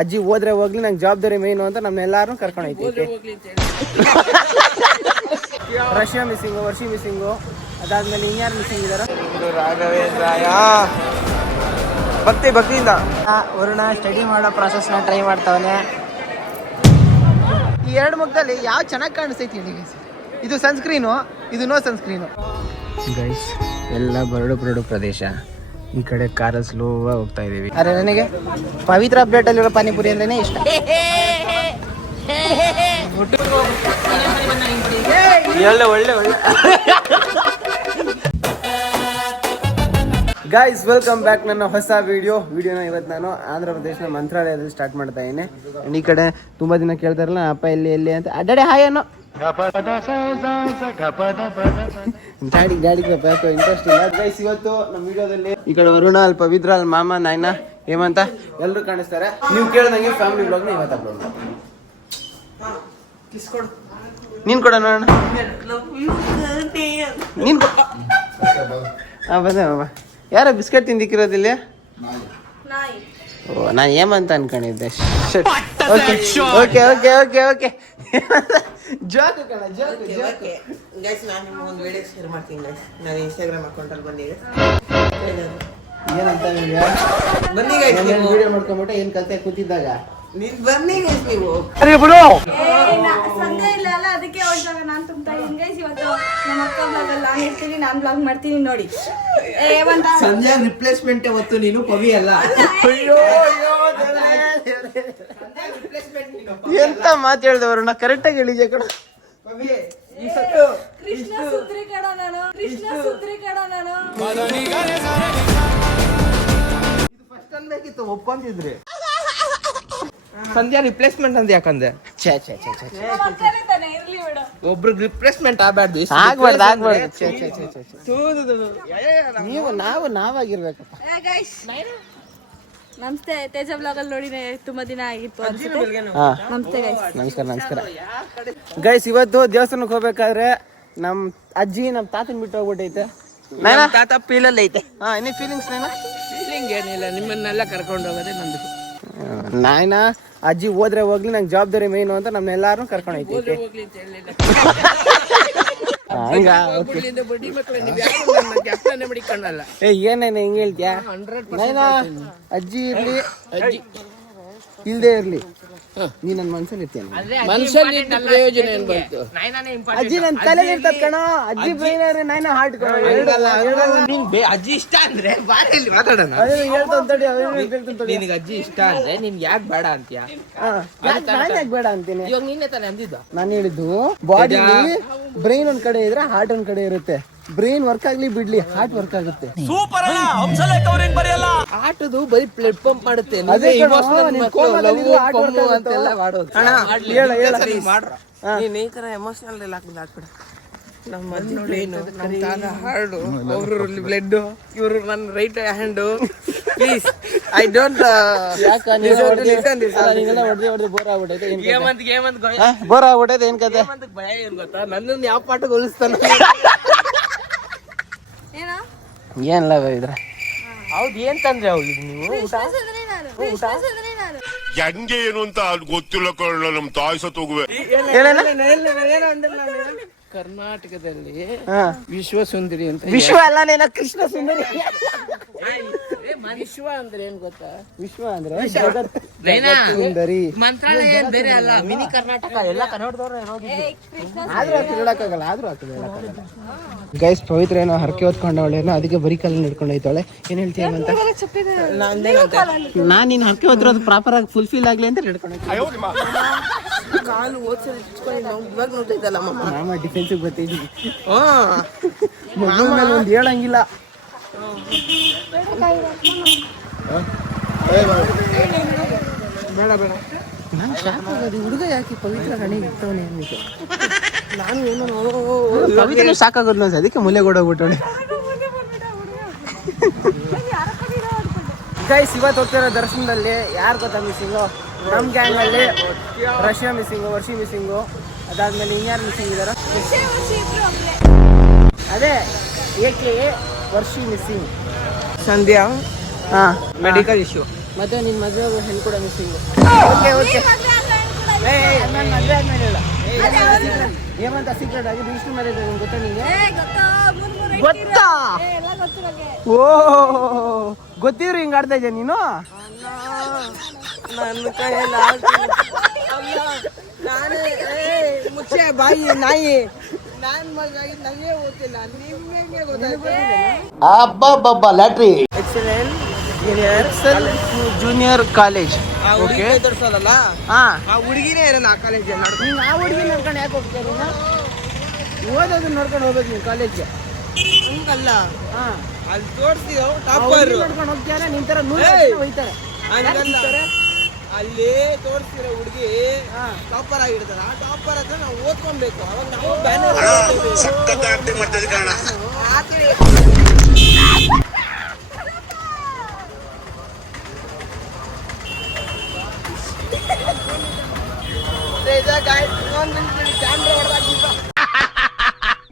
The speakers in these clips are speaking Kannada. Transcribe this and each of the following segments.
ಅಜ್ಜಿ ಹೋದ್ರೆ ಹೋಗ್ಲಿ ನಂಗೆ ಜವಾಬ್ದಾರಿ ಮೇನು ಅಂತ ನಮ್ನೆಲ್ಲಾರು ಕರ್ಕೊಂಡು ಹೋಯ್ತೈತೆ. ರಷ್ಯಾ ಮಿಸ್ಸಿಂಗು, ವರ್ಷಿ ಮಿಸ್ಸಿಂಗು, ಅದಾದ್ಮೇಲೆ ಇನ್ಯಾರು ಮಿಸ್ಸಿಂಗ್ ಇದಾರ? ರಾಘವೇಂದ್ರಾಯ ಭಕ್ತಿಯಿಂದ ವರುಣ ಸ್ಟಡಿ ಮಾಡೋ ಪ್ರಾಸೆಸ್ನ ಟ್ರೈ ಮಾಡ್ತಾವನೆ. ಈ ಎರಡು ಮುಖದಲ್ಲಿ ಯಾವ ಚೆನ್ನಾಗಿ ಕಾಣಿಸ್ತೈತಿ ಹೇಳಿ. ಇದು ಸನ್ಸ್ಕ್ರೀನು, ಇದು ನೋ ಸನ್ಸ್ಕ್ರೀನು. ಗೈಸ್ ಎಲ್ಲ ಬರಡು ಪ್ರದೇಶ. ಈ ಕಡೆ ಕಾರಲ್ಲಿ ಸ್ಲೋ ಹೋಗ್ತಾ ಇದೀವಿ. ಅರೆ ನನಗೆ ಪವಿತ್ರ ಅಪ್ಡೇಟ್ ಅಲ್ಲಿರೋ ಪಾನಿಪುರಿ ಅಂದ್ರೇನೆ ಇಷ್ಟ. ಒಳ್ಳೆ ಗೈಸ್ ವೆಲ್ಕಮ್ ಬ್ಯಾಕ್ ನನ್ನ ಹೊಸ ವಿಡಿಯೋನ ಇವತ್ತು ನಾನು ಆಂಧ್ರ ಪ್ರದೇಶನ ಮಂತ್ರಾಲಯದಲ್ಲಿ ಸ್ಟಾರ್ಟ್ ಮಾಡ್ತಾ ಇದ್ದೀನಿ. ಈ ಕಡೆ ತುಂಬಾ ದಿನ ಕೇಳ್ತಾರಲ್ಲ ಅಪ್ಪ ಎಲ್ಲಿ ಅಂತ ಅಡ್ಡಾಡೆ ಹಾಯ್ ಅನ್ನೋ ಡ್ಯಾಡಿ ಯಾಕೋ ಇಂಟ್ರೆಸ್ಟ್ ಇಲ್ಲ. ಗೈಸ್ ಇವತ್ತು ನಮ್ಮ ವಿಡಿಯೋದಲ್ಲಿ ಈ ಕಡೆ ವರುಣ, ಅಲ್ಲಿ ಪವಿತ್ರ, ಅಲ್ಲಿ ಮಾಮ, ನಾಯ್ನ, ಹೇಮಂತ ಎಲ್ಲರೂ ಕಾಣಿಸ್ತಾರೆ. ನೀವು ಕೇಳ್ದಂಗೆ ಫ್ಯಾಮಿಲಿ ಬ್ಲಾಗ್ನ ಇವತ್ತು ಅಪ್ಲೋಡ್ ಮಾಡ್ತೀನಿ. ನೀನ್ ಕೊಡ ನೋಡೋಣ. ನೀನ್ ಬಂದೆ ಮಾಮ. ಯಾರ ಬಿಸ್ಕೆಟ್ ತಿಂದಿಕ್ಕಿರೋದಿಲ್ಲ? ಓ ನಾನು ಹೇಮಂತ ಅನ್ಕೊಂಡಿದ್ದೆ. ಓಕೆ ಜೋಕ್ ಕಣ ಜೋಕ್. ಗೈಸ್ ನಾನು ನಿಮ್ಗೆ ಒಂದು ವಿಡಿಯೋ ಶೇರ್ ಮಾಡ್ತೀನಿ ಗೈಸ್. ನಾನು ಇನ್ಸ್ಟಾಗ್ರಾಮ್ ಅಕೌಂಟಲ್ಲಿ ಬಂದಿದೆ. ಏನಂತ ವಿಡಿಯೋ? ಬನ್ನಿ ಗೈಸ್, ವಿಡಿಯೋ ಮಾಡ್ಕೊಂಬಿಟ್ಟೆ ಏನ್ ಕತೆ ಕೂತಿದ್ದಾಗ ನೀನ್ ಬನ್ನಿ ಗೈಸ್. ನೀವು ಸಂಡೆ ಇಲ್ಲ ಅಲ್ಲ, ಅದಕ್ಕೆ ಹೋದಾಗ ನಾನು ತುಂಬ್ತಾ ಇದ್ದೀನಿ ಗೈಸ್. ಇವತ್ತು ನಮ್ಮ ಅಕ್ಕ ಬ್ಲಾಗ್ ಅಲ್ಲಿ ನಾನು ಇರ್ತೀನಿ, ನಾನು ಬ್ಲಾಗ್ ಮಾಡ್ತೀನಿ ನೋಡಿ. ಸಂಜೆ ರಿಪ್ಲೇಸ್ಮೆಂಟ್ ಅವತ್ತು ನೀನು ಪವಿ ಅಲ್ಲ. ಎಂತ ಮಾತು ಹೇಳ್ದವ್ರು ನಾ ಕರೆಕ್ಟಾಗಿ ಹೇಳಿದ್ಯಾ ಕಣ. ಕೃಷ್ಣ ಸುತ್ರಿ ಕಡ ನಾನು. ಇದು ಫಸ್ಟ್ ಅನ್ಬೇಕಿತ್ತು, ಒಪ್ಪಂದಿದ್ರಿ. ಸಂಧ್ಯಾ ರಿಪ್ಲೇಸ್ಮೆಂಟ್ ಅಂತ ಯಾಕಂದೆ? ಒಬ್ರಿಗೆ ರಿಪ್ಲೇಸ್ಮೆಂಟ್ ಆಗ್ಬಾರ್ದು. ನೀವು ನಾವಾಗಿರ್ಬೇಕಪ್ಪ. ನಮಸ್ತೆ, ತೇಜ ಬ್ಲಾಗ್ ಅಲ್ಲಿ ನೋಡಿ ತುಂಬಾ ದಿನ ಆಗಿತ್ತು. ನಮಸ್ಕಾರ ಗೈಸ್. ಇವತ್ತು ದೇವಸ್ಥಾನಕ್ಕೆ ಹೋಗ್ಬೇಕಾದ್ರೆ ನಮ್ ಅಜ್ಜಿ ನಮ್ ತಾತನ್ ಬಿಟ್ಟು ಹೋಗ್ಬಿಟ್ಟೈತೆ. ತಾತ ಪೀಲಲ್ಲಿ ಐತೆ. ಇನ್ನೇ ಫೀಲಿಂಗ್ಸ್ ಫೀಲಿಂಗ್ ಏನಿಲ್ಲ, ನಿಮ್ಮನ್ನೆಲ್ಲ ಕರ್ಕೊಂಡು ಹೋಗೋದೇ ನಂದು. ನಾಯ್ನ ಅಜ್ಜಿ ಹೋದ್ರೆ ಹೋಗ್ಲಿ ನಂಗೆ ಜವಾಬ್ದಾರಿ ಮೇನು ಅಂತ ನಮ್ನೆಲ್ಲಾರು ಕರ್ಕೊಂಡು ಹೋಯ್ತೈತೆ. ಏನೇನ ಹಿಂಗ್ ಹೇಳ್ತೀಯಾ? ಅಜ್ಜಿ ಇರ್ಲಿ ಇಲ್ದೇ ಇರ್ಲಿ, ನೀ ನನ್ ಮನ್ಸಲ್ಲಿ ಇರ್ತೀಯ. ಪ್ರಯೋಜನ ಏನ್ ಬಂತು? ಅಜ್ಜಿ ನನ್ ತಲೆ ಇರ್ತದ ಕಣ. ಅಜ್ಜಿ ಬ್ರೈನ್ ನಾಯ್ನ ಹಾರ್ಟ್. ಅಜ್ಜಿ ಇಷ್ಟ ಅಂದ್ರೆ ಬಾಯಲ್ಲಿ ಮಾತಾಡೋಣ. ನಿನಗೆ ಅಜ್ಜಿ ಇಷ್ಟ ಅಂದ್ರೆ ನಿನ್ಗೆ ಯಾಕೆ ಬೇಡ ಅಂತೀಯ? ನಾನ್ ಯಾಕೆ ಬೇಡ ಅಂತೀನಿ? ಇವಾಗ ನಿನ್ನೆ ತಾನೇ ಅಂದಿದ್ದು. ನಾನು ಹೇಳಿದ್ದು ಬಾಡಿ ಬ್ರೈನ್ ಒಂದ್ ಕಡೆ ಇದ್ರೆ ಹಾರ್ಟ್ ಒಂದ್ ಕಡೆ ಇರುತ್ತೆ. ಬ್ರೈನ್ ವರ್ಕ್ ಆಗ್ಲಿ ಬಿಡ್ಲಿ, ಹಾರ್ಟ್ ವರ್ಕ್ ಆಗುತ್ತೆ. ಆಟದು ಬರೀ ಬ್ಲಡ್ ಪಂಪ್ ಮಾಡುತ್ತೆ. ನೀನ್ ಈ ತರ ಎಮೋಷನಲ್ ಹಾಕ್ಬಿಡ. ನಮ್ಮ ಅಜ್ಜಿ ಬ್ರೈನ್, ನಮ್ಮ ತಾತ ಹಾರ್ಡು, ಅವರು ಬ್ಲಡ್, ಇವರು ನನ್ನ right hand. Please I don't bore ಆಗ್ಬಿಟ್ಟೈತೆ. ಏನ್ ಕತೆ ಭಯ ಏನ್ ಗೊತ್ತಾ? ನನ್ನನ್ನು ಯಾವ ಪಾಠಕ್ಕೆ ಹೋಲಿಸ್ತಾನ? ಏನಿಲ್ಲ ಇದ್ರೆ ಹೌದು. ಏನ್ ತಂದ್ರೆ ಹೌದು ನೀವು? ಹೆಂಗೆ ಏನು ಅಂತ ಗೊತ್ತಿಲ್ಲ ಕಣ. ನಮ್ ತಾಯಿ ಸತ್ತೋಗುವೆ. ಕರ್ನಾಟಕದಲ್ಲಿ ವಿಶ್ವ ಸುಂದರಿ ಅಂತ. ವಿಶ್ವ ಅಲ್ಲ, ಕೃಷ್ಣ ಸುಂದರಿ. ವಿಶ್ವ ಅಂದ್ರೆ ಏನ್ ಗೊತ್ತಾ? ವಿಶ್ವ ಅಂದ್ರೆ ಸುಂದರಿ. ಮಂತ್ರಾಲಯ ಏನ್ ಬೇರೆ ಅಲ್ಲ, ಮಿನಿ ಕರ್ನಾಟಕ. ಎಲ್ಲ ಕನ್ನಡದವ್ರು ಆದ್ರೂ ಹೇಳಕ್ಕಾಗಲ್ಲ. ಗೈಸ್ ಪವಿತ್ರ ಏನೋ ಹರಕೆ ಹೊತ್ಕೊಂಡವಳೇನೋ, ಅದಕ್ಕೆ ಬರೀ ಕಾಲಲ್ಲಿ ಹಿಡ್ಕೊಂಡು ಹೋಯ್ತಾಳೆ. ಏನ್ ಹೇಳ್ತೀಯ ಅಂತ? ನಾನ್ ನೀನ್ ಹರಕೆ ಹೊತ್ತಿರೋದು ಪ್ರಾಪರ್ ಆಗಿ ಫುಲ್ಫಿಲ್ ಆಗ್ಲಿ ಅಂತ ಹಿಡ್ಕೊಂಡು ಕಾಲು ಓದ್ಸಲ ಇವಾಗ ನೋಡ್ತೈತಲ್ಲ ಮಾಮ ಡಿಫೆನ್ಸಿಗೆ ಬರ್ತಿದ್ದೀನಿ. ಒಂದು ಹೇಳಂಗಿಲ್ಲ. ಬೇಡ ನಾನು ಶಾಕ್ ಆಗೋದು, ಹುಡುಗ ಯಾಕೆ ಪವಿತ್ರ ಹಣೆ ಇರ್ತವನೇ ಅಂದ್ಬಿಟ್ಟು. ನಾನು ಏನೋ ಪವಿತ್ರ ಶಾಕ್ ಆಗೋದು ಅನ್ಸ, ಅದಕ್ಕೆ ಮುಲ್ಲೆಗೋಡ ಹೋಗ್ಬಿಟ್ಟವಳೆ. ಗೈಸ್ ಇವತ್ತು ಹೋಗ್ತಿರೋ ದರ್ಶನದಲ್ಲಿ ಯಾರು ಗೊತ್ತಾ ಮಿಸ್ಸಿಂಗು? ನಮ್ಮ ಗ್ಯಾಂಗ್ ಅಲ್ಲಿ ರಷ್ಯಾ ಮಿಸ್ಸಿಂಗು, ವರ್ಷಿ ಮಿಸ್ಸಿಂಗು, ಅದಾದ್ಮೇಲೆ ಇನ್ಯಾರು ಮಿಸ್ಸಿಂಗ್ ಇದಾರ? ಅದೇ ಏಕೆ ವರ್ಷಿ ಮಿಸ್ಸಿಂಗ್. ಸಂಧ್ಯಾ ಮೆಡಿಕಲ್ ಇಶ್ಯೂ. ಮತ್ತೆ ನಿನ್ನ ಮದುವೆ ಹೆಣ್ಣು ಕೂಡ ಮಿಸ್ಸಿಂಗ್. Okay okay. ನಾನು ಮದುವೆ ಆದ್ಮೇಲೆ ಇಲ್ಲ. ಏಮಂತ ಸೀಕ್ರೆಟ್ ಆಗಿ ರಿಜಿಸ್ಟರ್ ಮ್ಯಾರೇಜ್ ಆಗಿ ಗೊತ್ತಾ ನಿಂಗೆ? ಗೊತ್ತಾ? ಓ ಗೊತ್ತಿದ್ರು ಹಿಂಗೆ ಆಡ್ತಾ ಇದ್ಯಾ ನೀನು? ನನ್ನ ಕೈಯಲ್ಲಿ ನಾನೇ ಮುಚ್ಚೆ ಬಾಯಿ ನಾಯಿ. ನಾನು ಮಗಾಗಿ ನನಗೆ ಗೊತ್ತಿಲ್ಲ, ನಿಮ್ಗೆ ಗೊತ್ತಾಯ್ತು. ಅಬ್ಬಬ್ಬಬ್ಬ ಲ್ಯಾಟ್ರಿ. Excel junior college. ಓಕೆ ತೋರಿಸೋದಲ್ಲ, ಹಾ ಆ ಹುಡುಗಿನೇ ಇರಲ್ಲ ಆ ಕಾಲೇಜಲ್ಲಿ. ನೀನು ಆ ಹುಡುಗಿ ನೋಡ್ಕೊಂಡು ಯಾಕೆ ಹೋಗ್ತೀಯ ನೀನು? ಓದೋದನ್ನ ನೋಡ್ಕೊಂಡು ಹೋಗ್ಬೇಕು ನೀವು ಕಾಲೇಜ್ಗೆ. ಹಂಗಲ್ಲ, ಹಾ ಅಲ್ಲಿ ತೋರಿಸ್ತೀವಿ ಟಾಪರ್ ನೋಡ್ಕೊಂಡು ಹೋಗ್ತೀಯಾರ ನಿನ್ ಥರ 100 ಹೋಯ್ತಾರೆ. ಹಂಗಲ್ಲ, ಅಲ್ಲಿ ತೋರಿಸ್ತಿರೋ ಹುಡುಗಿ ಟಾಪರ್ ಆಗಿರ್ತಾರೆ. ಆ ಟಾಪರ್ ಹತ್ರ ನಾವು ಓದ್ಕೊಬೇಕು. ಅವಾಗ ನಾವು ಬ್ಯಾನರ್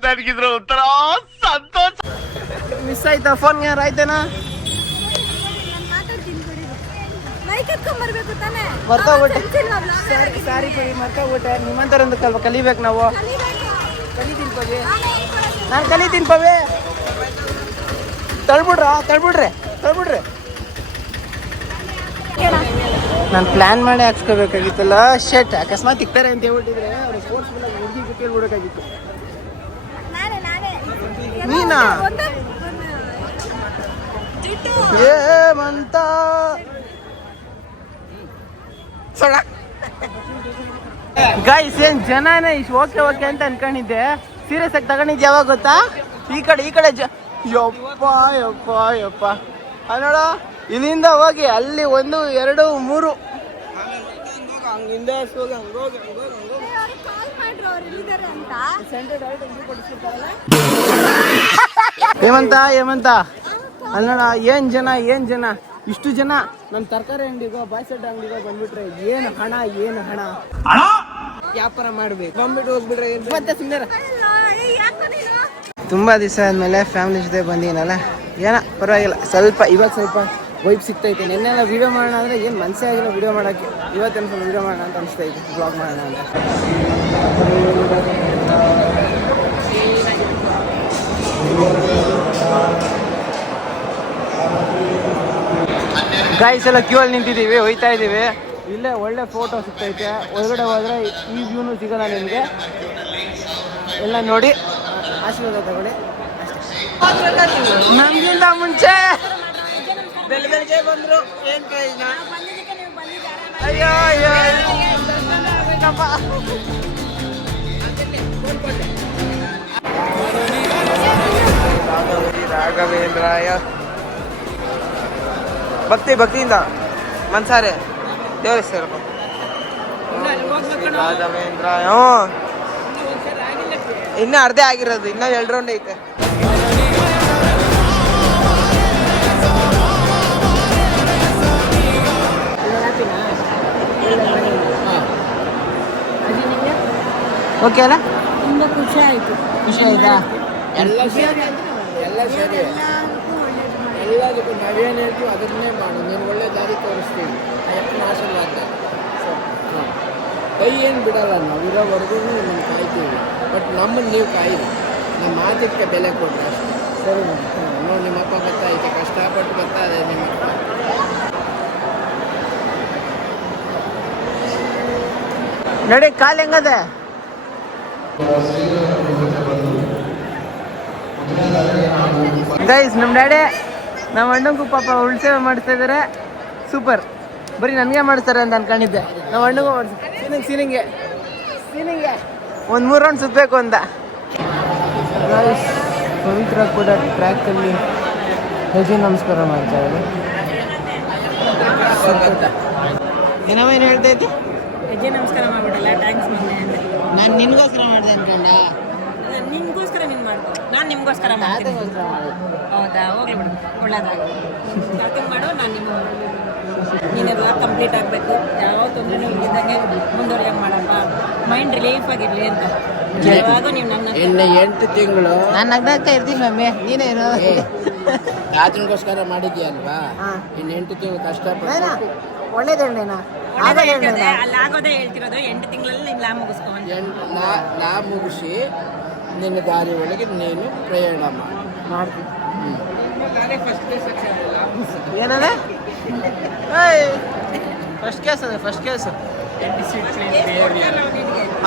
ನನಗಿದ್ರ ಒಂಥರ ಸಂತೋಷ. ಮಿಸ್ ಆಯ್ತಾ? ಫೋನ್ ಯಾರು ಆಯ್ತೇನಾ? ಮರ್ತೋಗ್ಬಿಟ್ಟೆ. ಸಾರಿ ಪವಿ, ಮರ್ತೋಗ್ಬಿಟ್ಟೆ. ನಿಮ್ಮಂತರ ಒಂದು ಕಲಿಬೇಕು ನಾವು. ಕಲಿತೀನಿ ಪವಿ, ನಾನು ಕಲಿತೀನಿ ಪವಿ. ತಳ್ಬಿಡ್ರಿ. ನಾನು ಪ್ಲಾನ್ ಮಾಡಿ ಹಾಕ್ಸ್ಕೋಬೇಕಾಗಿತ್ತಲ್ಲ. ಶೆಟ್ ಅಕಸ್ಮಾತ್ ಇಕ್ತಾರೆ ಅಂತ ಹೇಳ್ಬಿಟ್ಟಿದ್ರೆ ಅವ್ರು ಸ್ಪೋರ್ಟ್ಸ್ ಹುಡುಗಿ ಕೇಳ್ಬಿಡೋಕ್ಕಾಗಿತ್ತು. ನೀನಾ ಏಮಂತ ಗೈಸ್, ಏನ್ ಜನನೇ ಇಷ್ಟು ಓಕೆ ಅಂತ ಅನ್ಕೊಂಡಿದ್ದೆ. ಸೀರಿಯಸ್ ಆಗಿ ತಗೊಂಡಿದ್ದೆ ಯಾವಾಗ ಗೊತ್ತಾ? ಈ ಕಡೆ ಯಪ್ಪ ನೋಡ, ಇಲ್ಲಿಂದ ಹೋಗಿ ಅಲ್ಲಿ 1 2 3 ಹಂಗಿಂದ ಏಮಂತ ಅಲ್ಲಿ ನೋಡ, ಏನ್ ಜನ ಇಷ್ಟು ಜನ ನಮ್ಮ ತರಕಾರಿ ಅಂಗಡಿಗೋ ಬಾಯ್ಸೆಡ್ ಅಂಗಡಿಗೋ ಬಂದ್ಬಿಟ್ರೆ ಏನು ಹಣ ವ್ಯಾಪಾರ ಮಾಡ್ಬೇಕು. ಬಂದ್ಬಿಟ್ಟು ಹೋಗ್ಬಿಟ್ರೆ ಮತ್ತೆ ಸುಮ್ಮನೆ. ತುಂಬಾ ದಿವಸ ಆದ್ಮೇಲೆ ಫ್ಯಾಮಿಲಿ ಜೊತೆ ಬಂದಿನಲ್ಲ, ಏನ ಪರವಾಗಿಲ್ಲ. ಇವಾಗ ಸ್ವಲ್ಪ ವೈಬ್ ಸಿಗ್ತೈತೆ. ನೆನ್ನೆಲ್ಲ ವಿಡಿಯೋ ಮಾಡೋಣ ಅಂದ್ರೆ ಏನು ಮನಸ್ಸೇ ಆಗಿಲ್ಲ ವಿಡಿಯೋ ಮಾಡೋಕ್ಕೆ. ಇವತ್ತೇನು ಸ್ವಲ್ಪ ವಿಡಿಯೋ ಮಾಡೋಣ ಅಂತ ಅನಿಸ್ತೈತೆ, ಬ್ಲಾಗ್ ಮಾಡೋಣ ಅಂತ. ಗೈಸ್ ಎಲ್ಲ ಕ್ಯೂ ಅಲ್ಲಿ ನಿಂತಿದ್ದೀವಿ, ಹೋಯ್ತಾ ಇದ್ದೀವಿ. ಇಲ್ಲೇ ಒಳ್ಳೆ ಫೋಟೋ ಸಿಗ್ತೈತೆ. ಒಳಗಡೆ ಹೋದರೆ ಈ ವ್ಯೂನು ಸಿಗೋಲ್ಲ ನಿಮಗೆ. ಎಲ್ಲ ನೋಡಿ ಆಶೀರ್ವಾದ ತಗೊಳ್ಳಿ ಅಷ್ಟೇ. ನಮಗಿಂತ ಮುಂಚೆ ಬೆಳಗ್ಗೆ ಬಂದ್ರು ಏನ್ ಪ್ರಯೋಜನ? ಅಯ್ಯೋ ರಾಘವೇಂದ್ರಾಯ ಭಕ್ತಿಯಿಂದ ಮನ್ಸಾರೆ ದೇವ್ರ ಸೇರಪ್ಪ. ರಾಘವೇಂದ್ರಾಯ. ಇನ್ನೂ ಅರ್ಧೇ ಆಗಿರೋದು, ಇನ್ನೂ 2 ರೌಂಡ್ ಐತೆ. ಓಕೆ ಅಲ್ಲ? ತುಂಬಾ ಖುಷಿ ಆಯ್ತಾ? ಎಲ್ಲ ಸರಿ, ಎಲ್ಲದಕ್ಕೂ ನಾವೇನು ಹೇಳ್ತೀವಿ ಅದನ್ನೇ ಮಾಡು. ನೀನು ಒಳ್ಳೆ ದಾರಿ ತೋರಿಸ್ತೀವಿ. ಅಯ್ಯಪ್ಪನ ಆಶೀರ್ವಾದ. ಕೈ ಏನು ಬಿಡಲ್ಲ, ನಾವು ಇರೋವರೆಗೂ ನಿಮ್ಮನ್ನು ಕಾಯ್ತೀವಿ. ಬಟ್ ನಮ್ಮನ್ನು ನೀವು ಕಾಯಿರಿ, ನಮ್ಮ ಮಾತಿಗೆ ಬೆಲೆ ಕೊಡ್ರಿ ಅಷ್ಟೇ. ಸರಿ ನೋಡಿ, ನಿಮ್ಮಪ್ಪ ಗೊತ್ತಾಯ್ತು, ಕಷ್ಟಪಟ್ಟು ಬರ್ತಾರೆ ನಿಮ್ಮಪ್ಪ. ನಡಿ, ಕಾಲು ಹೆಂಗದೆ? ಗೈಸ್, ನಮ್ಮ ಡ್ಯಾಡಿ ನಮ್ಮ ಅಣ್ಣಂಗೂ ಪಾಪ ಉಳ್ಸೇವೆ ಮಾಡಿಸ್ತಾ ಇದ್ದಾರೆ. ಸೂಪರ್. ಬರೀ ನನಗೆ ಮಾಡಿಸ್ತಾರೆ ಅಂತ ಅನ್ಕೊಂಡಿದ್ದೆ. ನಮ್ಮ ಅಣ್ಣಗೂ ಮಾಡಿಸ್ತಾರೆ. ಸೀಲಿಂಗ್ಗೆ 1 3 ರೌಂಡ್ ಸುತ್ತಬೇಕು ಅಂತ. ಗೈಸ್, ಪವಿತ್ರ ಕೂಡ ಟ್ರ್ಯಾಕಲ್ಲಿ ಹೆಜ್ಜೆ ನಮಸ್ಕಾರ ಮಾಡ್ತಾ ಇದ್ದಾರೆ. ಏನೋ ಹೇಳ್ತಾ ಇದ್ದಿ? ಹೆಜ್ಜೆ ನಮಸ್ಕಾರ ಮಾಡ್ಬಿಡಲ್ಲ, ಥ್ಯಾಂಕ್ಸ್ ಮೊನ್ನೆ ಅಂತ. ನಾನು ನಿನ್ಗೋಸ್ಕರ ಮಾಡಿದೆ ಅನ್ಕೊಂಡ. ನಿನ್ಗೋಸ್ಕರ ನೀನು ಮಾಡ್ಕೊ, ನಾನು ನಿಮ್ಗೋಸ್ಕರ ಮಾಡ್ತೀನಿ. ಹೌದಾ? ಹೋಗ್ಲಿ ಬಿಡು, ಒಳ್ಳೇದಾಗಲಿ. ಸ್ಟಾರ್ಟಿಂಗ್ ಮಾಡು, ನಾನು ನಿಮ್ಮ ನೀನೆಲ್ಲ ಕಂಪ್ಲೀಟ್ ಆಗಬೇಕು. ಯಾವ ತೊಂದರೆ ಇದ್ದಂಗೆ ಮುಂದುವರಿಯಂಗೆ ಮಾಡಪ್ಪ, ಮೈಂಡ್ ರಿಲೀಫ್ ಆಗಿರಲಿ ಅಂತ. ಯಾವಾಗ ನೀವು ನನ್ನ 8 ತಿಂಗಳು ನಾನು ನಗ್ನಾಗ್ತಾ ಇರ್ತೀನಿ ಮಮ್ಮಿ, ನೀನೇನು ರಾಜನಿಗೋಸ್ಕರ ಮಾಡಿದ್ಯಲ್ವಾ ಇನ್ನು 8 ತಿಂಗಳು ಕಷ್ಟಪಟ್ಟು ಒಳ್ಳೇದು ಎಣ್ಣೆನಾ ಅಲ್ಲಿ ಆಗೋದೇ ಹೇಳ್ತಿರೋದು 8 ತಿಂಗಳಲ್ಲಿ ನೀನು ಲಾ ಮುಗಿಸ್ಕೊಂಡು ನಾ ಮುಗಿಸಿ ನಿನ್ನ ದಾರಿ ಒಳಗೆ ನೀನು ಪ್ರಯಾಣ ಮಾಡ್ತೀನಿ. ಮಾಡಿ ಏನದ ಫಸ್ಟ್ ಕೇಸ್ ಅದ ಫಸ್ಟ್ ಕೇಸ್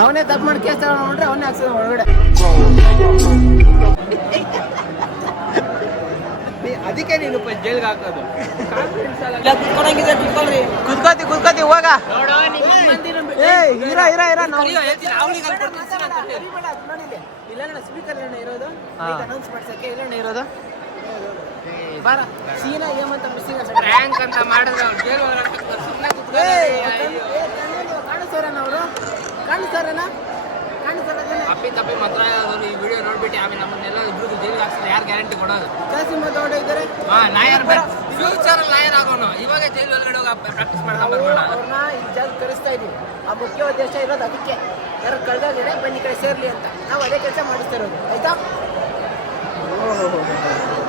ಅವನೇ ತಪ್ಪು ಮಾಡಿ ಕೇಸ್ ತಗೊಂಡ್ರೆ ಅವನೇ ಹಾಕ್ಸೋದು ಒಳಗಡೆ. ಅದಕ್ಕೆ ನೀನು ಜೈಲ್ಗೆ ಹಾಕೋದು. ಕುತ್ಕೋತಿ ಹೋಗ. ಸ್ಪೀಕರ್ ಇರೋದು ಅನೌನ್ಸ್ ಮಾಡ್ಸಕ್ಕೆ ಇಲ್ಲಣ್ಣ ಇರೋದು ಬಾರ ಸೀನಾ ಏಮಂತ ರ್ಯಾಂಕ್ ಅಂತ ಮಾಡಿದ್ರೆ ಕಾಣಿಸ್ತಾರಣ್ಣ ಅವರು ಕಾಣಿಸ್ತಾರಣ್ಣ ಅಪ್ಪಿ ತಪ್ಪಿ ಮಾತ್ರ ಈ ವಿಡಿಯೋ ನೋಡ್ಬಿಟ್ಟು ಆಮೇಲೆ ನಮ್ಮನ್ನೆಲ್ಲ ಇಬ್ರು ಜೈಲಿಗೆ ಹಾಕ್ಸಿದ್ರೆ ಯಾರು ಗ್ಯಾರಂಟಿ ಕೊಡೋದು? ಜಾಸ್ತಿ ಮಾತಾಡೋ ಇದ್ದಾರೆ. ಲಾಯರ್ ಫ್ಯೂಚರ್ ಲಾಯರ್ ಆಗೋನು. ಇವಾಗ ಜೈಲು ಒಳಗಡೆ ಪ್ರಾಕ್ಟೀಸ್ ಮಾಡ್ಕೊಂಡು ಅವ್ರನ್ನ ಈ ಜಾಗ ಕರೆಸ್ತಾ ಇದೀವಿ. ಆ ಮುಖ್ಯ ಉದ್ದೇಶ ಇರೋದು ಅದಕ್ಕೆ ಯಾರು ಕಳೆದಾದ್ರೆ ಬನ್ನಿ ಕಡೆ ಸೇರ್ಲಿ ಅಂತ ನಾವು ಅದೇ ಕೆಲಸ ಮಾಡಿಸ್ತಾ ಇರೋದು. ಆಯ್ತಾ?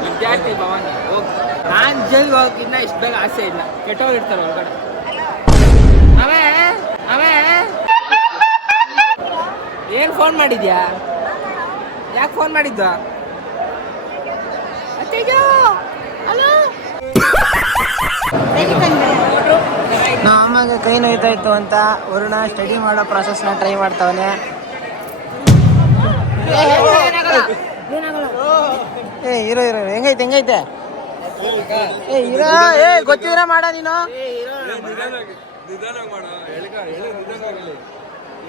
ವಿದ್ಯಾರ್ಥಿ ಭವನ್ ಹೋಗಿ ನಾನು ಜೈಲ್ಗೆ ಹೋಗೋಕ್ಕಿಂತ ಇಷ್ಟು ಬೇಗ ಆಸೆ ಇಲ್ಲ. ಕೆಟ್ಟವ್ರು ಇರ್ತಾರೆ ಹೊರಗಡೆ. ಅವೇ ಏನು ಫೋನ್ ಮಾಡಿದ್ಯಾ? ಯಾಕೆ ಫೋನ್ ಮಾಡಿದ್ದ? ನಮ್ಮ ಅಮ್ಮಗೆ ಕೈ ನೋಯ್ತಾ ಇತ್ತು ಅಂತ ವರುಣ ಸ್ಟಡಿ ಮಾಡೋ ಪ್ರಾಸೆಸ್ನ ಟ್ರೈ ಮಾಡ್ತಾವನೆ. ಹೀರೋ ಹೆಂಗೈತೆ ಹೀರೋ ಗೊತ್ತಿರ ಮಾಡ ನೀನು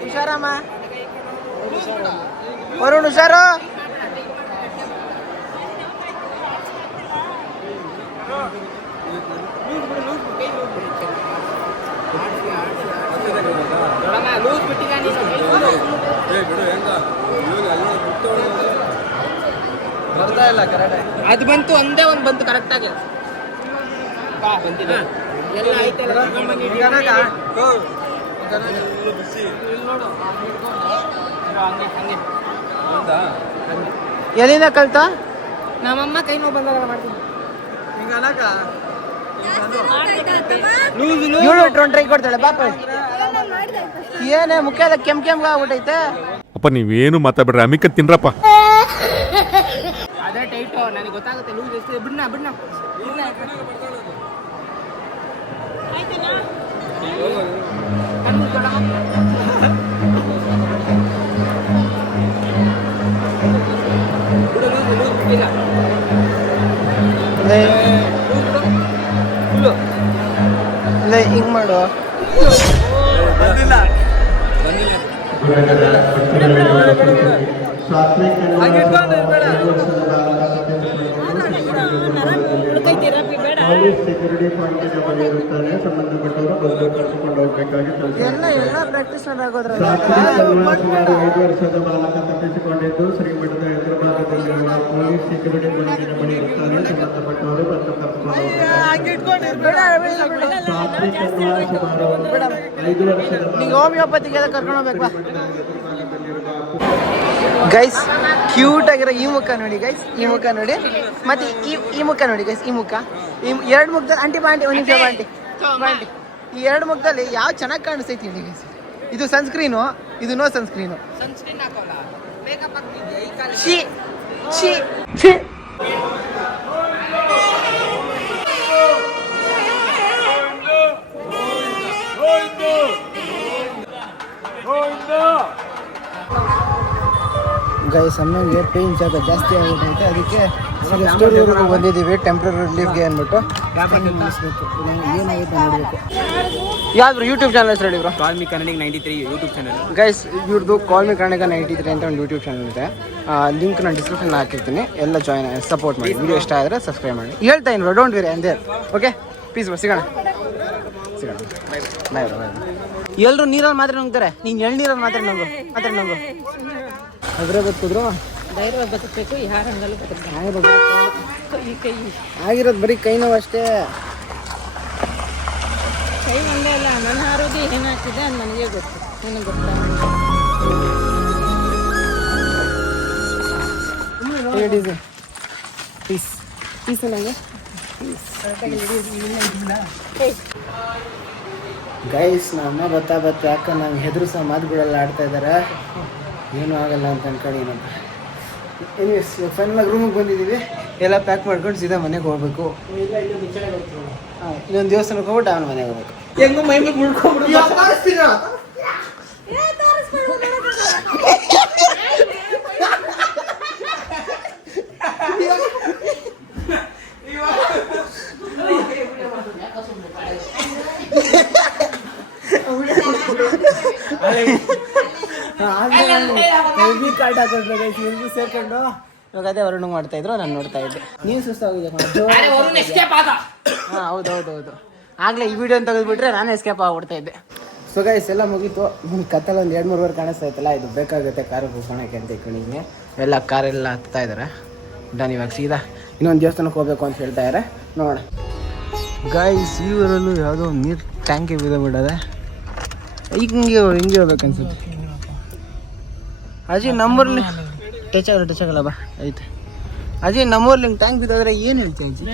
ಹುಷಾರಮ್ಮ ವರುಣ್ ಹುಷಾರು. ಬರ್ತಾ ಇಲ್ಲ ಕರೆಕ್ಟ್. ಅದು ಬಂತು ಒಂದೇ ಒಂದು ಬಂತು ಕರೆಕ್ಟಾಗಿ. ಎಲ್ಲ ಆಯ್ತಲ್ಲ. ಎಲ್ಲಿಂದ ಕಲ್ತ? ನಮ್ಮಮ್ಮ ಕೈ ನೋವು ಬಂದಾಗ ಮಾಡ್ತೀನಿ. ಟ್ರೈ ಕೊಡ್ತಾಳೆ ಪಾಪ. ಏನೇ ಮುಖ್ಯ ಕೆಂಪ್ ಆಗ್ಬಿಟ್ಟೈತೆ. ಅಪ್ಪ ನೀವೇನು ಮಾತಾಡ್ಬೇಡ್ರಿ, ಅಮಿಕ ತಿನ್ರಪ್ಪ. ಅದೇ ಟೈಟು ನನಗೆ ಗೊತ್ತಾಗುತ್ತೆ. ಲೂಸ್ ಎಷ್ಟು ಬಿಡ್ನ ಹಿಂಗ್ ಮಾಡು. ಸೆಕ್ಯೂರಿಟಿ ಪಾಯಿಂಟಿನ ಬಳಿ ಇರುತ್ತಾರೆ. ಸಂಬಂಧಪಟ್ಟವರು ಬಂದು ಕರೆದುಕೊಂಡು ಹೋಗಬೇಕಾಗಿ ಎಲ್ಲ ಪ್ರಾಕ್ಟೀಸ್ ಆಗೋದ್ರಲ್ಲ. ಸುಮಾರು 5 ವರ್ಷದ ಬಾಲಕ ತಪ್ಪಿಸಿಕೊಂಡಿದ್ದು ಶ್ರೀಮಠದ ಹೈದರಾಬಾದಲ್ಲಿರುವ ಪೊಲೀಸ್ ಸೆಕ್ಯೂರಿಟಿ ಪಾಯಿಂಟಿನ ಬಳಿ ಇರುತ್ತಾರೆ. ಸಂಬಂಧಪಟ್ಟವರು ಬಂದು ಕರೆದುಕೊಂಡು ಸುಮಾರು 5 ವರ್ಷದ ಈಗ ಹೋಮಿಯೋಪತಿಗೆ ಕರ್ಕೊಂಡು ಹೋಗ್ಬೇಕು. ಗೈಸ್ ಕ್ಯೂಟ್ ಆಗಿರೋ ಈ ಮುಖ ನೋಡಿ ಗೈಸ್, ಈ ಮುಖ ನೋಡಿ, ಮತ್ತೆ ಈ ಮುಖ ನೋಡಿ ಗೈಸ್, ಈ ಮುಖ, ಈ 2 ಮುಖದಲ್ಲಿ ಆಂಟಿ ಬಾಂಟಿ ಒಂದು ನಿಮಿಷ ಬಾಂಟಿ ಈ 2 ಮುಖದಲ್ಲಿ ಯಾವ ಚೆನ್ನಾಗಿ ಕಾಣಿಸ್ತೈತಿ ಹೇಳಿ ಗೈಸ್. ಇದು ಸನ್ಸ್ಕ್ರೀನು, ಇದು ನೋ ಸನ್ಸ್ಕ್ರೀನು. ಸನ್ಸ್ಕ್ರೀನ್ ಹಾಕೋಲ್ಲ, ಮೇಕಪ್ ಹಾಕ್ತಿದ್ಯಾ ಈ ಕಾಲ? ಛೀ ಗೈಸ್ ಅಮ್ಮಂಗೆ ಪೇಯ್ನ್ ಜಾಗ ಜಾಸ್ತಿ ಆಗಿಬಿಟ್ಟೈತೆ, ಅದಕ್ಕೆ ಸ್ಟುಡಿಯೋವರೆಗೂ ಬಂದಿದ್ದೀವಿ ಟೆಂಪ್ರರಿ ರಿಲೀಫ್ಗೆ ಅಂದ್ಬಿಟ್ಟು. ಮುಗಿಸ್ಬೇಕು, ಏನಾಗುತ್ತೆ ನೋಡಬೇಕು. ಯಾವ್ದು ಯೂಟ್ಯೂಬ್ ಚಾನಲ್ ಹೆಸರು ಹೇಳಿ ಬ್ರೋ? ಕಾಲ್ ಮಿ ಕನ್ನಡಿಗ 93 ಯೂಟ್ಯೂಬ್ ಚಾನಲ್. ಗೈಸ್ ಇವ್ರದ್ದು ಕಾಲ್ ಮಿ ಕನ್ನಡಿಗ 93 ಅಂತ ಒಂದು ಯೂಟ್ಯೂಬ್ ಚಾನಲ್ ಇದೆ. ಲಿಂಕ್ ನಾನು ಡಿಸ್ಕ್ರಿಪ್ಷನ್ ಹಾಕಿರ್ತೀನಿ. ಎಲ್ಲ ಜಾಯ್ನ್ ಸಪೋರ್ಟ್ ಮಾಡಿ. ವಿಡಿಯೋ ಇಷ್ಟ ಆದರೆ ಸಬ್ಸ್ಕ್ರೈಬ್ ಮಾಡಿ. ಹೇಳ್ತಾ ಇನ್ನು ಡೋಂಟ್ ವೆರಿ ಅಂದೇ. ಓಕೆ ಪ್ಲೀಸ್ ಬಾ, ಸಿಗೋಣ. ಬಾಯ್. ಎಲ್ಲರೂ ನೀರಲ್ಲಿ ಮಾತ್ರ ನುಂಗ್ತಾರೆ, ನೀನು ಎಳ್ನೀರಲ್ಲಿ ಮಾತ್ರ ನಂಗು ಅದ್ರೆ ಬದುಕಿದ್ರು ಧೈರ್ಯ ಬದುಕಬೇಕು, ಯಾರಂಗಲ್ಲೂ ಬದುಕಬೇಕು. ಕೈ ಆಗಿರೋದು ಬರೀ ಕೈ ನೋವು ಅಷ್ಟೇ. ಕೈ ಒಂದೇ ಅಲ್ಲ, ನನ್ನ ಆರೋಗ್ಯ ಏನಾಗ್ತಿದೆ ಅದು ನನಗೆ ಗೊತ್ತು, ನನಗೆ ಗೊತ್ತಾ? ಪೀಸ್ ಗೈಸ್ ನಮ್ಮ ಬತ್ತಾ ಯಾಕೆ ನಂಗೆ ಹೆದರ್ಸೋ ಮಾತುಗಳೆಲ್ಲ ಆಡ್ತಾ ಇದ್ದಾರೆ, ಏನೂ ಆಗಲ್ಲ ಅಂತ ಅನ್ಕೊಂಡು ಏನಂತ. ಎನಿವೇಸ್ ಫೈನಲಾಗಿ ರೂಮಿಗೆ ಬಂದಿದ್ದೀವಿ, ಎಲ್ಲ ಪ್ಯಾಕ್ ಮಾಡ್ಕೊಂಡು ಸೀದಾ ಮನೆಗೆ ಹೋಗ್ಬೇಕು. ಹಾಂ, ಇನ್ನೊಂದು ದೇವಸ್ಥಾನಕ್ಕೆ ಹೋಗ್ಬಿಟ್ಟು ಅವನ ಮನೆಗೆ ಹೋಗ್ಬೇಕು. ಹೆಂಗೋ ಮೈ ಮೇಲೆ ಮುಳ್ಕೊಂಡ್ಬಿಡು. ಸೇರ್ಕೊಂಡು ಇವಾಗ ಅದೇ ವರ್ಣ ಮಾಡ್ತಾ ಇದ್ರು, ನಾನು ನೋಡ್ತಾ ಇದ್ದೆ. ನೀವು ಸುಸ್ತಾಗಿದೆ. ಹಾಂ, ಹೌದು. ಆಗಲೇ ಈ ವಿಡಿಯೋ ತೆಗೆದುಬಿಟ್ರೆ ನಾನು ಎಸ್ಕೇಪ್ ಆಗ್ಬಿಡ್ತಾ ಇದ್ದೆ. ಸೊ ಗೈಸ್ ಎಲ್ಲ ಮುಗೀತು. ಕತ್ತಲ್ಲಿ ಒಂದು 2-3 ಅವರ್ ಕಾಣಿಸ್ತಾ ಇತ್ತಲ್ಲ, ಇದು ಬೇಕಾಗುತ್ತೆ ಕಾರಿಗೆ ಹೋಗೋಣಕ್ಕೆ ಅಂತ ಇಟ್ಕೊಂಡಿದ್ದೀನಿ. ಎಲ್ಲ ಕಾರೆಲ್ಲ ಹತ್ತಾ ಇದ್ದಾರೆ. ಡನ್, ಇವಾಗ ಸೀದಾ ಇನ್ನೊಂದು ದೇವಸ್ಥಾನಕ್ಕೆ ಹೋಗ್ಬೇಕು ಅಂತ ಹೇಳ್ತಾ ಇದ್ದಾರೆ, ನೋಡೋಣ. ಗೈಸ್ ಈ ಊರಲ್ಲೂ ಯಾವುದೋ ಒಂದು ನೀರು ಟ್ಯಾಂಕಿ ಬಿಡೋದೆ. ಈಗ ಹಿಂಗೆ ಹೋಗ್ಬೇಕು ಅನ್ಸುತ್ತೆ. ಅಜಿ ನಮ್ಮೂರಲ್ಲಿ ಟಚ್ ಆಗಲ್ಲ ಬಾ ಐತೆ. ಅಜಿ ನಮ್ಮೂರಲ್ಲಿ ಟ್ಯಾಂಕ್ ಬಿದ್ದೋದ್ರೆ ಏನು ಹೇಳ್ತೀನಿ ಅಜ್ಜಿ?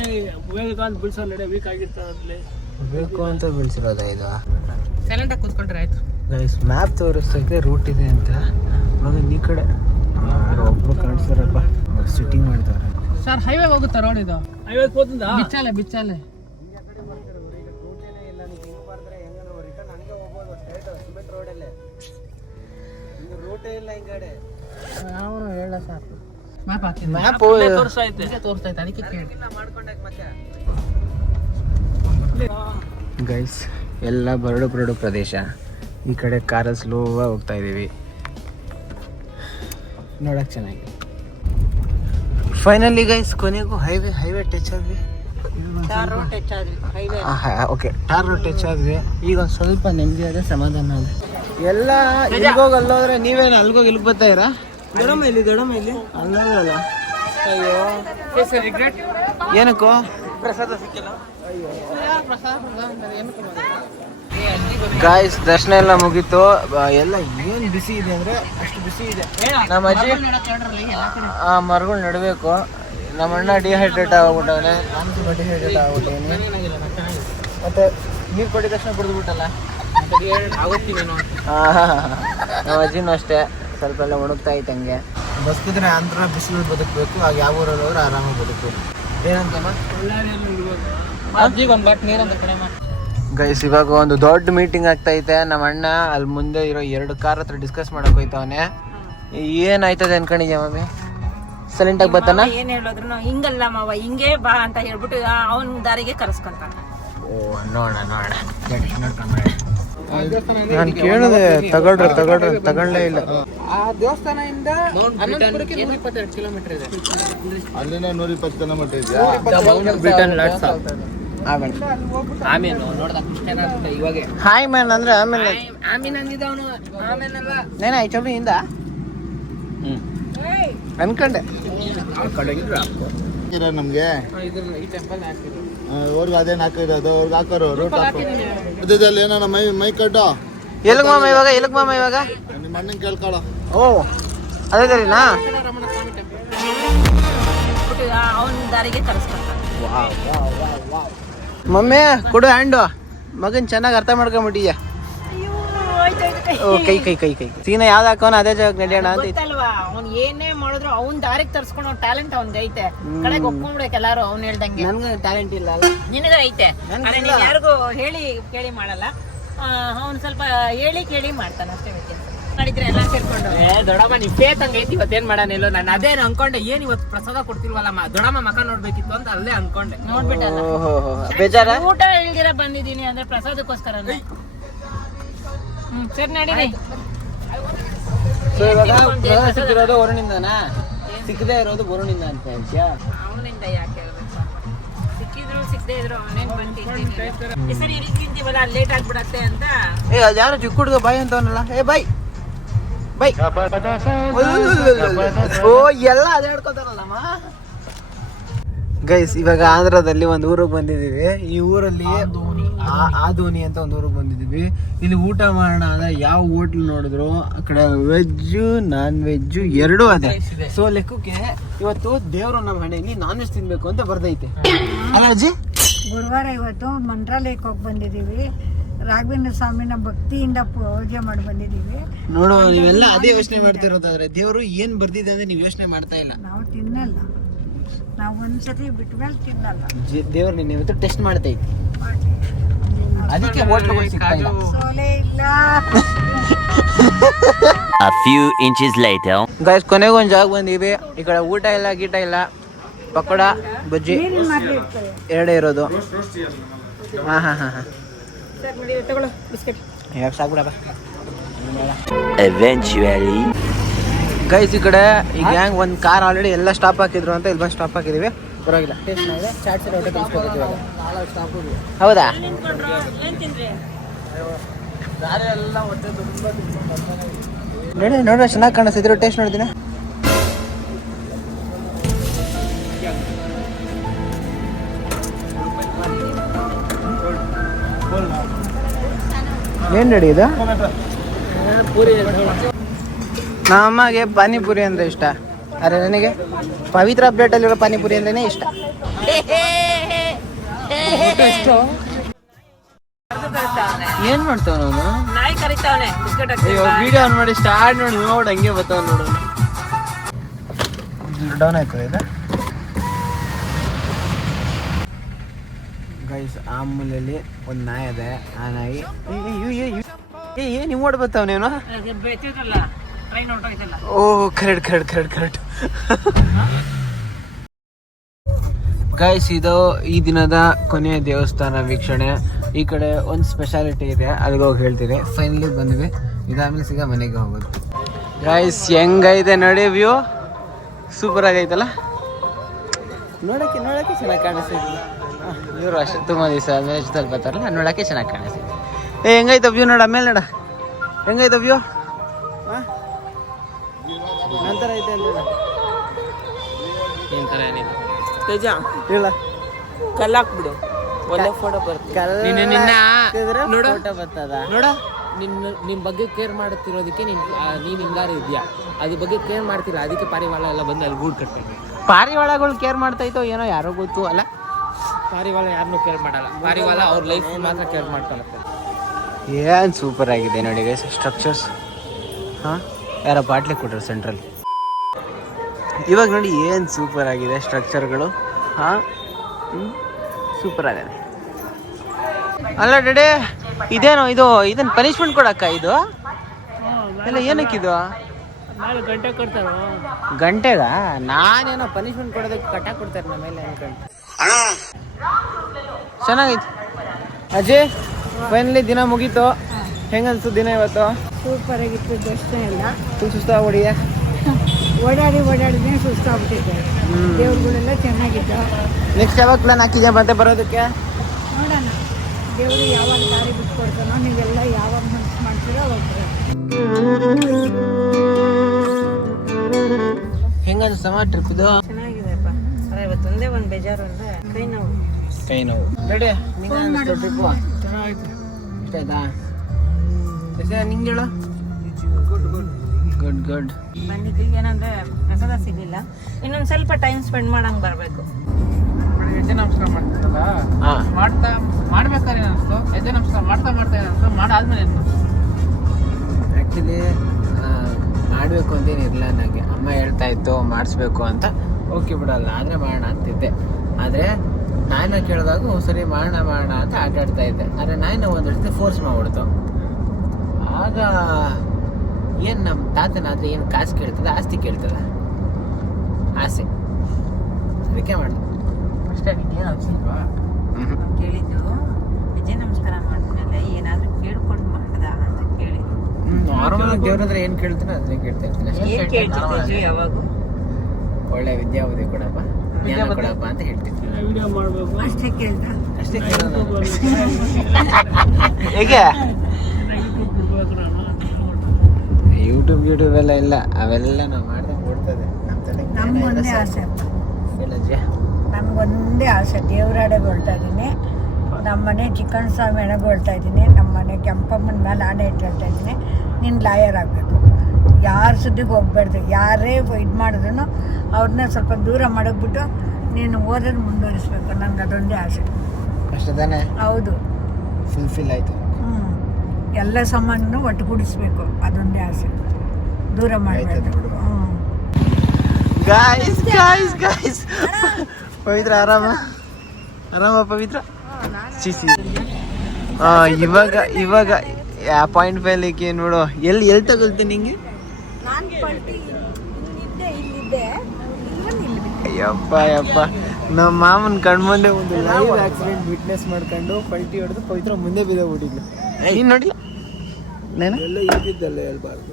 ಬೇಕು ಅಂತ ಬೀಳ್ಸಿರೋದ ಇದು? ಸೈಲೆಂಟಾಗಿ ಕೂತ್ಕೊಂಡ್ರೆ ಆಯ್ತು. ಗೈಸ್ ಮ್ಯಾಪ್ ತೋರಿಸ್ತೈತೆ ರೂಟ್ ಇದೆ ಅಂತ. ಇವಾಗ ಈ ಕಡೆ ಒಬ್ಬರು ಕಾಣಿಸ್ತಾರಪ್ಪ, ಸಿಟ್ಟಿಂಗ್ ಮಾಡ್ತಾರೆ. ಸರ್ ಹೈವೇ ಹೋಗುತ್ತಾ ರೋಡ್ ಇದು? ಹೈವೇ ಬಿಚ್ಚಾಲೆ ಅವನು ಹೇಳ ಸಾಕು. ಮ್ಯಾಪ್ ಹಾಕಿ ಮ್ಯಾಪ್ ತೋರಿಸ್ತೈತೆ ಅದಕ್ಕೆ ಕೇಳಿ. ಗೈಸ್ ಎಲ್ಲ ಬರಡು ಪ್ರದೇಶ. ಈ ಕಡೆ ಕಾರಲ್ಲಿ ಸ್ಲೋವಾಗಿ ಹೋಗ್ತಾ ಇದ್ದೀವಿ, ನೋಡಕ್ಕೆ ಚೆನ್ನಾಗಿ. ಫೈನಲಿ ಗೈಸ್ ಕೊನೆಗೂ ಹೈವೇ ಟಚ್ ಆದ್ವಿ. ಓಕೆ, ಟಾರ್ ರೋಡ್ ಟಚ್ ಆದ್ವಿ. ಈಗ ಒಂದು ಸ್ವಲ್ಪ ನೆಮ್ಮದಿ ಆದ, ಸಮಾಧಾನ ಆದ. ಎಲ್ಲ ಇಲ್ಗೋಗಿ ಅಲ್ಲೋದ್ರೆ ನೀವೇನು ಅಲ್ಗೋಗಿ ಇಲ್ಲಿಗೆ ಬರ್ತಾ ಇರಾ? ದೊಡಮ ಇಲ್ಲಿ ಅಲ್ಲಲ್ಲ. ಅಯ್ಯೋ ಏನಕ್ಕೋ ಪ್ರಸಾದ ಸಿಕ್ಕಿಲ್ಲ. ಗಾಯ್ಸ್ ದರ್ಶನ ಎಲ್ಲ ಮುಗೀತು. ಎಲ್ಲ ಏನು ಬಿಸಿ ಇದೆ ಅಂದರೆ ಅಷ್ಟು ಬಿಸಿ ಇದೆ. ನಮ್ಮ ಅಜ್ಜಿ ಆ ಮರಗಳು ನಡಬೇಕು. ನಮ್ಮ ಅಣ್ಣ ಡಿಹೈಡ್ರೇಟ್ ಆಗ್ಬಿಟ್ಟವನೆ, ನಾನು ತುಂಬ ಡಿಹೈಡ್ರೇಟ್ ಆಗ್ಬಿಟ್ಟಿದ್ದೀನಿ. ಮತ್ತೆ ನೀರು ಕೊಟ್ಟಿದ ತಕ್ಷಣ ಕುಡಿದ್ಬಿಟ್ಟಲ್ಲ. ನಮ್ಮ ಅಜ್ಜಿನೂ ಅಷ್ಟೇ ಸ್ವಲ್ಪ ಎಲ್ಲ ಒಣಗ್ತಾ ಇತ್ತು ಹಂಗೆ. ಬಸ್ಕಿದ್ರೆ ಆಂಧ್ರ ಬಿಸಿಲು ಬದುಕಬೇಕು, ಆಗ ಯಾವ ಊರಲ್ಲಿ ಹೋದ್ರೆ ಆರಾಮಾಗಿ ಬದುಕಬೇಕು. ಏನಂತಮ್ಮ ಗೈಸ್ ಇವಾಗ ಒಂದು ದೊಡ್ಡ ಮೀಟಿಂಗ್ ಆಗ್ತೈತೆ. ನಮ್ಮ ಅಣ್ಣ ಅಲ್ಲಿ ಮುಂದೆ ಇರೋ 2 ಕಾರ್ ಹತ್ರ ಡಿಸ್ಕಸ್ ಮಾಡಕ್ ಹೋಯ್ತವನೆ. ಏನಾಯ್ತದೆ ಅನ್ಕೊಂಡಿದ್ಯಾ ಮಮ್ಮಿ? ಸೈಲೆಂಟ್ ಆಗಿ ಬರ್ತಾನ? ಏನ್ ಹೇಳಿದ್ರು ಹಿಂಗಲ್ಲ ಮಾವ, ಹಿಂಗೆ ಬಾ ಅಂತ ಹೇಳ್ಬಿಟ್ಟು ಅವನ ದಾರಿಗೆ ಕರೆಸ್ಕೊಂತಾನ. ಓ ನೋಡ ನಾನು ಕೇಳಿದೆ, ತಗೊಳ್ಳೇ ಇಲ್ಲ. ಆ ದೇವಸ್ಥಾನದಿಂದ ಅನಂತಪುರಕ್ಕೆ 122 ಕಿಲೋಮೀಟರ್ ಇದೆ. ಅಲ್ಲಿಂದ 120 ಕಿಲೋಮೀಟರ್ ಇದೆ. ಹಾಯ್ ಮ್ಯಾನ್ ಅಂದ್ರೆ ಆಮೇಲೆ ಚೌಬಿಯಿಂದ ಅನ್ಕೊಂಡೆ. ನಮ್ಗೆ ಅವ್ರಿಗೆ ಅದೇನು ಹಾಕಿರೋದು, ಅವ್ರಿಗೆ ಹಾಕೋರು ರೂಟ್ ಮಧ್ಯದಲ್ಲಿ ಏನೋ ಮೈ ಕಟ್ಟು. ಎಲ್ಲಿಗೆ ಮಾಮ ಇವಾಗ ನಿಮ್ಮ ಅಣ್ಣನ ಕೇಳ್ಕೊಳ. ಓ ಅದೇ ಸರಿನಾ? ಅವನ ದಾರಿಗೆ ಕರೆಸ್ಕೊಂತಾನ. ಮಮ್ಮಿ ಕೊಡು ಹ್ಯಾಂಡು. ಮಗನ್ ಚೆನ್ನಾಗಿ ಅರ್ಥ ಮಾಡ್ಕೊಂಬಿಟ್ಟಿದ್ಯಾ? ಓ ಕೈ ಸೀನಾ ಯಾವ್ದು ಹಾಕೋನ ಅದೇ ಜಾಗ ನಡೆಯೋಣ ಅಂತ. ಗೊತ್ತಲ್ವಾ, ಅವ್ನ್ ಏನೇ ಮಾಡಿದ್ರು ಅವ್ನ್ ದಾರಿಗೆ ತರ್ಸ್ಕೊಳೋ ಟ್ಯಾಲೆಂಟ್ ಅವ್ನ್ಗೆ ಐತೆ. ಕಡೆಗೆ ಒಪ್ಕೊಂಡ್ಬೇಕು ಎಲ್ಲಾರು ಅವ್ನ್ ಹೇಳ್ದಂಗೆ. ನನ್ಗೆ ಟ್ಯಾಲೆಂಟ್ ಇಲ್ಲ ಅಲ್ಲ? ನಿನಗ ಐತೆ, ನೀನ್ ಯಾರಿಗೂ ಹೇಳಿ ಕೇಳಿ ಮಾಡಲ್ಲ. ಅವ್ನ್ ಸ್ವಲ್ಪ ಹೇಳಿ ಕೇಳಿ ಮಾಡ್ತಾನ ಅಷ್ಟೇ. ವ್ಯತ್ಯಾಸ ಮಾಡಿದ್ರೆ ಎಲ್ಲ ಸೇರ್ಕೊಂಡು ದೊಡ್ಡಮ್ಮ ನೀ ಫೇತಂಗ ಐತಿ ಇವತ್ತೇನ್ ಮಾಡಾನಿಲ್ಲ. ನಾನು ಅದೇ ಅನ್ಕೊಂಡೆ, ಏನ್ ಇವತ್ತು ಪ್ರಸಾದ ಕೊಡ್ತಿಲ್ವಲ್ಲ ದೊಡ್ಡಮ್ಮ ಮಕ ನೋಡ್ಬೇಕಿತ್ತು ಅಂತ ಅಲ್ಲೇ ಅನ್ಕೊಂಡೆ. ನೋಡ್ಬಿಟ್ಟಲ್ಲ, ಬೇಜಾರ ಊಟ ಇಲ್ದಿರ ಬಂದಿದ್ದೀನಿ ಅಂದ್ರೆ ಪ್ರಸಾದಕ್ಕೋಸ್ಕರ. ಸರಿ ನಡೀರಿ. ಸೊ ಇವಾಗ ಸಿಕ್ಕಿರೋದು ವರುಣಿಂದನಾ? ಸಿಕ್ಕದೇ ಇರೋದು ವರುಣಿಂದ ಅಂತ ಹೇಳ್ತೀಯಾ? ಅವನಿಂದ ಯಾಕೆ ಹೇಳ್ಬೇಕು? ಸಿಕ್ಕಿದ್ರು ಸಿಕ್ಕದೇ ಇದ್ರು ಅವನೇನ್ ಬಂದಿದ್ದೀನಿ. ಸರಿ ಇಲ್ಲಿ ತಿಂತೀವಲ್ಲ ಲೇಟ್ ಆಗ್ಬಿಡತ್ತೆ ಅಂತ. ಅದು ಯಾರು ಚಿಕ್ಕ ಹುಡುಗ ಬಾಯ್ ಅಂತವನಲ್ಲ? ಬಾಯ್ ಓ ಎಲ್ಲ ಅದೇ ಹೇಳ್ಕೊತಾರಲ್ಲಮ್ಮ. ಗೈಸ್ ಇವಾಗ ಆಂಧ್ರದಲ್ಲಿ ಒಂದು ಊರಿಗೆ ಬಂದಿದ್ದೀವಿ. ಈ ಊರಲ್ಲಿ ಆದೋನಿ ಅಂತ ಒಂದು ಊರಿಗೆ ಬಂದಿದ್ದೀವಿ. ಇಲ್ಲಿ ಊಟ ಮಾಡೋಣ ಅಂದ್ರೆ ಯಾವ ಹೋಟ್ಲ್ ನೋಡಿದ್ರು ಆ ಕಡೆ ವೆಜ್ಜು ನಾನ್ ವೆಜ್ಜು ಎರಡೂ ಅದೇ. ಸೊ ಲೆಕ್ಕಕ್ಕೆ ಇವತ್ತು ದೇವರು ನಮ್ಮ ಮನೆಯಲ್ಲಿ ನಾನ್ ವೆಜ್ ತಿನ್ಬೇಕು ಅಂತ ಬರ್ದೈತೆ ಅಲ್ಲ ಅಜ್ಜಿ? ಗುರುವಾರ ಇವತ್ತು ಮಂತ್ರಾಲಯಕ್ಕೆ ಹೋಗಿ ಬಂದಿದ್ದೀವಿ. ರಾಘವೇಂದ್ರ ಸ್ವಾಮಿನ ಭಕ್ತಿಯಿಂದ ಪೂಜೆ ಮಾಡಿ ಬಂದಿದ್ದೀವಿ. ನೋಡು ನೀವೆಲ್ಲ ಅದೇ ಯೋಚನೆ ಮಾಡ್ತಿರೋದಾದ್ರೆ ದೇವರು ಏನ್ ಬರ್ದಿದೆ ಅಂದ್ರೆ ನೀವು ಯೋಚನೆ ಮಾಡ್ತಾ ಇಲ್ಲ. ನಾವು ತಿನ್ನಲ್ಲ, ನಾವು ಒಂದ್ಸತಿ ಬಿಟ್ಮೇಲೆ ತಿನ್ನಲ್ಲ. ದೇವ್ರು ನಿನ್ನ ಇವತ್ತು ಟೆಸ್ಟ್ ಮಾಡ್ತೈತಿ, ಅದಕ್ಕೆ ಹೋಟ್ಲ್ಗಳು ಸಿಗ್ತಾ ಇಲ್ಲ. ಸೋಲೆ ಇಲ್ಲ. A few inches later. Guys ಕೊನೆಗೆ ಒಂದು ಜಾಗ ಬಂದೀವಿ. ಈ ಕಡೆ ಊಟ ಇಲ್ಲ ಗೀಟ ಇಲ್ಲ, ಪಕೋಡ ಬಜ್ಜಿ ಎರಡೇ ಇರೋದು. ಹಾ ಹಾ ಹಾ ಹಾ ಯಾಕೆ ಸಾಕ್ಬಿಡಪ್ಪ. Eventually. ಗೈಸ್ ಈ ಕಡೆ ಈ ಗ್ಯಾಂಗ್ ಒಂದು ಕಾರ್ ಆಲ್ರೆಡಿ ಎಲ್ಲ ಸ್ಟಾಪ್ ಹಾಕಿದ್ರು ಅಂತ ಇಲ್ಲಿ ಬಂದು ಸ್ಟಾಪ್ ಹಾಕಿದೀವಿ. ಪರವಾಗಿಲ್ಲ ಟೇಸ್ಟ್ ಮಾಡಿದೆ. ಚಾಟ್ಸ್ ಹೊಟ್ಟೆ ಕಲಿಸ್ಕೋಬೇಕು ಇವಾಗ. ಹೌದಾ? ನೋಡಿ ನೋಡ್ರಿ ಚೆನ್ನಾಗಿ ಕಾಣಿಸ್ತಿದ್ರು. ಟೇಸ್ಟ್ ನೋಡಿದಿನ ಏನ್ ರೆಡಿ ಇದು? ನಮಗೆ ಪಾನಿಪುರಿ ಅಂದ್ರೆ ಇಷ್ಟ. ಅರೆ ನನಗೆ ಪವಿತ್ರ ಅಪ್ಡೇಟಲ್ಲಿರೋ ಪಾನಿಪುರಿ ಅಂದ್ರೇನೆ ಇಷ್ಟ. ಏನ್ ಮಾಡ್ತಾವ ನಾನು? ನಾಯಿ ಕರಿತಾವನೆ ಬಿಸ್ಕೆಟ್ ಅಯ್ಯೋ ವಿಡಿಯೋ ಆನ್ ಮಾಡಿ ಸ್ಟಾರ್ಟ್ ನೋಡಿ ನೋಡು ಹಂಗೆ ಬರ್ತಾವ ನೋಡು. ಡೌನ್ ಆಯ್ತದೆ ಇದು. ಗೈಸ್ ಆ ಮೂಲೆಯಲ್ಲಿ ಒಂದು ನಾಯಿ ಅದೇ. ಆ ನಾಯಿ ಏನ್ ನೀವು ಓಡ್ ಬರ್ತಾವ ನೀನು? ಬೇತಿದ್ರಲ್ಲ ಟ್ರೈನ್ ಹೊರಟೋಯ್ತಲ್ಲ. ಓ ಕರೆಕ್ಟ್. ಗೈಸ್ ಇದು ಈ ದಿನದ ಕೊನೆಯ ದೇವಸ್ಥಾನ ವೀಕ್ಷಣೆ. ಈ ಕಡೆ ಒಂದು ಸ್ಪೆಷಾಲಿಟಿ ಇದೆ, ಅಲ್ಲಿಗೆ ಹೋಗಿ ಹೇಳ್ತೀರಿ. ಫೈನಲಿ ಬಂದ್ವಿ, ಇದಾದ್ಮೇಲೆ ಸಿಗ ಮನೆಗೆ ಹೋಗೋದು. ಗೈಸ್ ಹೆಂಗೈತೆ ನೋಡಿ ವ್ಯೂ, ಸೂಪರ್ ಆಗೈತಲ್ಲ. ನೋಡೋಕ್ಕೆ ಚೆನ್ನಾಗಿ ಕಾಣಿಸ್ತೈತಿ. ಇವರು ಅಷ್ಟೇ ತುಂಬ ದಿವಸ ಆದ್ಮೇಲೆ ಜೊತೆಲಿ ಬರ್ತಾರಲ್ಲ, ನೋಡೋಕ್ಕೆ ಚೆನ್ನಾಗಿ ಕಾಣಿಸ್ತೈತಿ. ಹೆಂಗೈತೆ ವ್ಯೂ ನೋಡ ಆಮೇಲೆ ನೋಡ ಹೆಂಗೈತೆ ವ್ಯೂ. ನಂತರ ಐತೆ ಅಂದ್ರೆ ಏನ್ ತರ ಏನಿಲ್ಲ ತೇಜ ಇಲ್ಲ ಕಲ್ಲಾಕ್ಬಿಡು, ಒಳ್ಳೆ ಫೋಟೋ ಬರ್ತದೆ. ನೋಡ ಬರ್ತದ ನೋಡ ನಿನ್ ಬಗ್ಗೆ ಕೇರ್ ಮಾಡುತ್ತಿರೋದಕ್ಕೆ ನೀನ್ ಹಿಂಗಾರ ಇದೆಯಾ, ಅದ್ರ ಬಗ್ಗೆ ಕೇರ್ ಮಾಡ್ತಿಲ್ಲ, ಅದಕ್ಕೆ ಪಾರಿವಾಳ ಎಲ್ಲ ಬಂದು ಅಲ್ಲಿ ಗೂಡು ಕಟ್ಬೇಕು. ಪಾರಿವಾಳಗಳು ಕೇರ್ ಮಾಡ್ತೈತೋ ಏನೋ ಯಾರೋ ಗೊತ್ತು ಅಲ್ಲ. ಪಾರಿವಾಳ ಯಾರನ್ನೂ ಕೇರ್ ಮಾಡಲ್ಲ, ಪಾರಿವಾಳ ಅವ್ರ ಲೈಫ್ ಮಾತ್ರ ಕೇರ್ ಮಾಡ್ಕೊಳತ್ತೆ. ಏನು ಸೂಪರ್ ಆಗಿದೆ ನೋಡಿ ಗೈಸ್ ಸ್ಟ್ರಕ್ಚರ್ಸ್. ಹಾಂ ಯಾರ ಬಾಟ್ಲಿ ಕೊಟ್ಟರು ಸೆಂಟ್ರಲ್. ಇವಾಗ ನೋಡಿ ಏನು ಸೂಪರ್ ಆಗಿದೆ ಸ್ಟ್ರಕ್ಚರ್ಗಳು. ಹಾಂ ಸೂಪರ್ ಆಗಿದೆ. ಅಲ್ಲ ಡೆಡೆ ಇದೇನೋ ಇದನ್ನ ಪನಿಷ್ಮೆಂಟ್ ಕೊಡಕ್ಕ ಇದು ಎಲ್ಲ ಏನಕ್ಕಿದು? ಗಂಟೆ ಕೊಡ್ತಾರೋ ಗಂಟೆಗ? ನಾನೇನೋ ಪನಿಷ್ಮೆಂಟ್ ಕೊಡೋದಕ್ಕೆ ಕಟ್ಟ ಕೊಡ್ತಾರೆ ನಮ್ಮ ಮೇಲೆ ಅನ್ಕೊಂಡು. ಚೆನ್ನಾಗೈತಿ ಅಜಯ್. ಫೈನಲಿ ದಿನ ಮುಗೀತು. ಹೆಂಗನ್ಸು ದಿನ ಇವತ್ತು? ಸೂಪರ್ ಆಗಿತ್ತು. ದರ್ಶನ ಎಲ್ಲ ಸುಸ್ತಾ ಹೊಡಿಯ ಓಡಾಡಿನೇ ಸುಸ್ತಾಗ್ಬಿಟ್ಟಿದ್ದೆ. ದೇವ್ರುಗಳೆಲ್ಲ ಚೆನ್ನಾಗಿತ್ತು. ನೆಕ್ಸ್ಟ್ ಯಾವಾಗ ಪ್ಲಾನ್ ಹಾಕಿದ್ಯಾ ಮತ್ತೆ ಬರೋದಕ್ಕೆ? ನೋಡೋಣ ದೇವರು ಯಾವಾಗ ದಾರಿ ಬಿಟ್ಕೊಡ್ತಾನೋ. ನೀವೆಲ್ಲ ಯಾವಾಗ ಮನಸ್ಸು ಮಾಡ್ತೀರೋ ಹೋಗ್ತೀರ. ಹೆಂಗನ್ಸಮ್ಮ ಟ್ರಿಪ್ ಇದು? ಚೆನ್ನಾಗಿದೆಪ್ಪ. ಇವತ್ತು ಒಂದೇ ಒಂದು ಬೇಜಾರು ಅಂದ್ರೆ ಕೈ ನೋವು. ರೆಡಿ ಟ್ರಿಪ್ಪು ಇಷ್ಟ ಆಯ್ತಾ? ನಿಂಗೆ ಹೇಳು. ಗುಡ್ ಬಂದಿದ್ದೀವಿ. ಏನಂದ್ರೆ ಪ್ರಸಾದ ಸಿಗಲಿಲ್ಲ, ಇನ್ನೊಂದು ಸ್ವಲ್ಪ ಟೈಮ್ ಸ್ಪೆಂಡ್ ಮಾಡಂಗೆ ಬರಬೇಕು. ಹೆಜ್ಜೆ ನಮಸ್ಕಾರ ಮಾಡ್ತಿದ್ದಲ್ಲ, ಮಾಡ್ಬೇಕಾದ್ರೆ ಅನಿಸ್ತು. ಹೆಜ್ಜೆ ನಮಸ್ಕಾರ ಮಾಡ್ತಾ ಏನಿಸ್ತು, ಮಾಡಾದ್ಮೇಲೆ ಏನು ಆ್ಯಕ್ಚುಲಿ ಮಾಡಬೇಕು ಅಂತೇನಿರಲಿಲ್ಲ ನನಗೆ. ಅಮ್ಮ ಹೇಳ್ತಾ ಇತ್ತು ಮಾಡಿಸ್ಬೇಕು ಅಂತ. ಓಕೆ ಬಿಡಲ್ಲ ಆದರೆ ಮಾಡೋಣ ಅಂತಿದ್ದೆ. ಆದರೆ ನಾಯಿನ ಕೇಳಿದಾಗ ಸರಿ ಮಾಡೋಣ ಅಂತ ಆಟಾಡ್ತಾ ಇದ್ದೆ. ಆದರೆ ನಾಯಿನ ಒಂದು ರೀತಿ ಫೋರ್ಸ್ ಮಾಡಿಬಿಡ್ತು. ಆಗ ಏನು ನಮ್ಮ ತಾತನ ಆದರೆ ಏನು ಕಾಸು ಕೇಳ್ತದೆ, ಆಸ್ತಿ ಕೇಳ್ತದೆ, ಆಸೆ. ಅದಕ್ಕೆ ಮಾಡಿದೆ ಅಷ್ಟೇ. ಏನು ಅನ್ಸಿಲ್ವಾ? ಕೇಳಿದ್ದು ವಿಜಯ ನಮಸ್ಕಾರ ಮಾಡಿದ್ಮೇಲೆ ಏನಾದರೂ ಕೇಳ್ಕೊಂಡು ಮಾಡ್ದ ಅಂತ ಕೇಳಿದ್ದು. ನಾರ್ಮಲ್ ದೇವ್ರ ಹತ್ರ ಏನು ಕೇಳ್ತಾನೆ ಅದನ್ನೇ ಕೇಳ್ತಾ ಇರ್ತೀನಿ. ಏನು ಕೇಳ್ತಿದ್ದೆ ಯಾವಾಗ? ಒಳ್ಳೆ ವಿದ್ಯಾವಧಿ ಕೊಡಪ್ಪ, ಜ್ಞಾನ ಕೊಡಪ್ಪ ಅಂತ ಹೇಳ್ತೀನಿ. ವಿಡಿಯೋ ಮಾಡಬೇಕು ಅಷ್ಟೇ ಕೇಳ್ದ. ಅಷ್ಟೇ ಕೇಳೋದು. ಹೇಗೆ ಯೂಟ್ಯೂಬ್ ಎಲ್ಲ ಇಲ್ಲ, ಅವೆಲ್ಲ ನಾವು ಮಾಡಿದ್ರೆ ಕೊಡ್ತದೆ. ನಮ್ಮ ತಲೆ ನಮ್ಗೊಂದೇ ಆಸೆ. ಹೇಳಜ್ಜ ನನಗೊಂದೇ ಆಸೆ, ದೇವರಾಡೆಗೆ ಹೊರಡ್ತಾ ಇದ್ದೀನಿ, ನಮ್ಮ ಮನೆ ಚಿಕ್ಕಣ್ಣ ಸ್ವಾಮಿ ಹಣೆಗೆ ಹೊರಡ್ತಾ ಇದ್ದೀನಿ, ನಮ್ಮ ಮನೆ ಕೆಂಪಮ್ಮನ ಮೇಲೆ ಆಣೆ ಇಟ್ಟು ಹೇಳ್ತಾ ಇದ್ದೀನಿ, ನೀನು ಲಾಯರ್ ಆಗಬೇಕು, ಯಾರ ಸುದ್ದಿಗೆ ಹೋಗ್ಬಾರ್ದು, ಯಾರೇ ಇದು ಮಾಡಿದ್ರು ಅವ್ರನ್ನ ಸ್ವಲ್ಪ ದೂರ ಮಾಡೋಗ್ಬಿಟ್ಟು ನೀನು ಓದೋದು ಮುಂದುವರಿಸ್ಬೇಕು. ನನಗೆ ಅದೊಂದೇ ಆಸೆ. ಅಷ್ಟೇ ತಾನೇ? ಹೌದು, ಫುಲ್ಫಿಲ್ ಆಯಿತು. ಎಲ್ಲ ಸಾಮಾನು ಒಟ್ಟುಗೂಡಿಸ್ಬೇಕು, ಅದೊಂದೇ ಆಸೆ, ದೂರ ಮಾಡಬಾರ್ದು. ಗಾಯ್ಸ್ ಗಾಯ್ಸ್ ಗಾಯ್ಸ್ ಪವಿತ್ರ ಆರಾಮ ಪವಿತ್ರ ಸಿಸಿ ಇವಾಗ ಪಾಯಿಂಟ್ ಫೈಲಿಕ್ಕೆ ನೋಡು ಎಲ್ಲಿ ತಗೊಳ್ತೀನಿ ನಿಂಗೆ. ಯಪ್ಪ ನಮ್ಮ ಮಾಮನ ಕಣ್ಮುಂದೆ ಒಂದು ಲೈವ್ ಆಕ್ಸಿಡೆಂಟ್ ವಿಟ್ನೆಸ್ ಮಾಡ್ಕೊಂಡು ಪಲ್ಟಿ ಹೊಡೆದು ಪವಿತ್ರ ಮುಂದೆ ಬಿದ್ದೋಗ್ಬಿಟ್ಟಿದ್ಲು. ನೀನು ನೋಡಿಲ್ಲ? ನಾನು ಎಲ್ಲ ಇದ್ದಿದ್ದಲ್ಲ ಹೇಳ್ಬಾರ್ದು.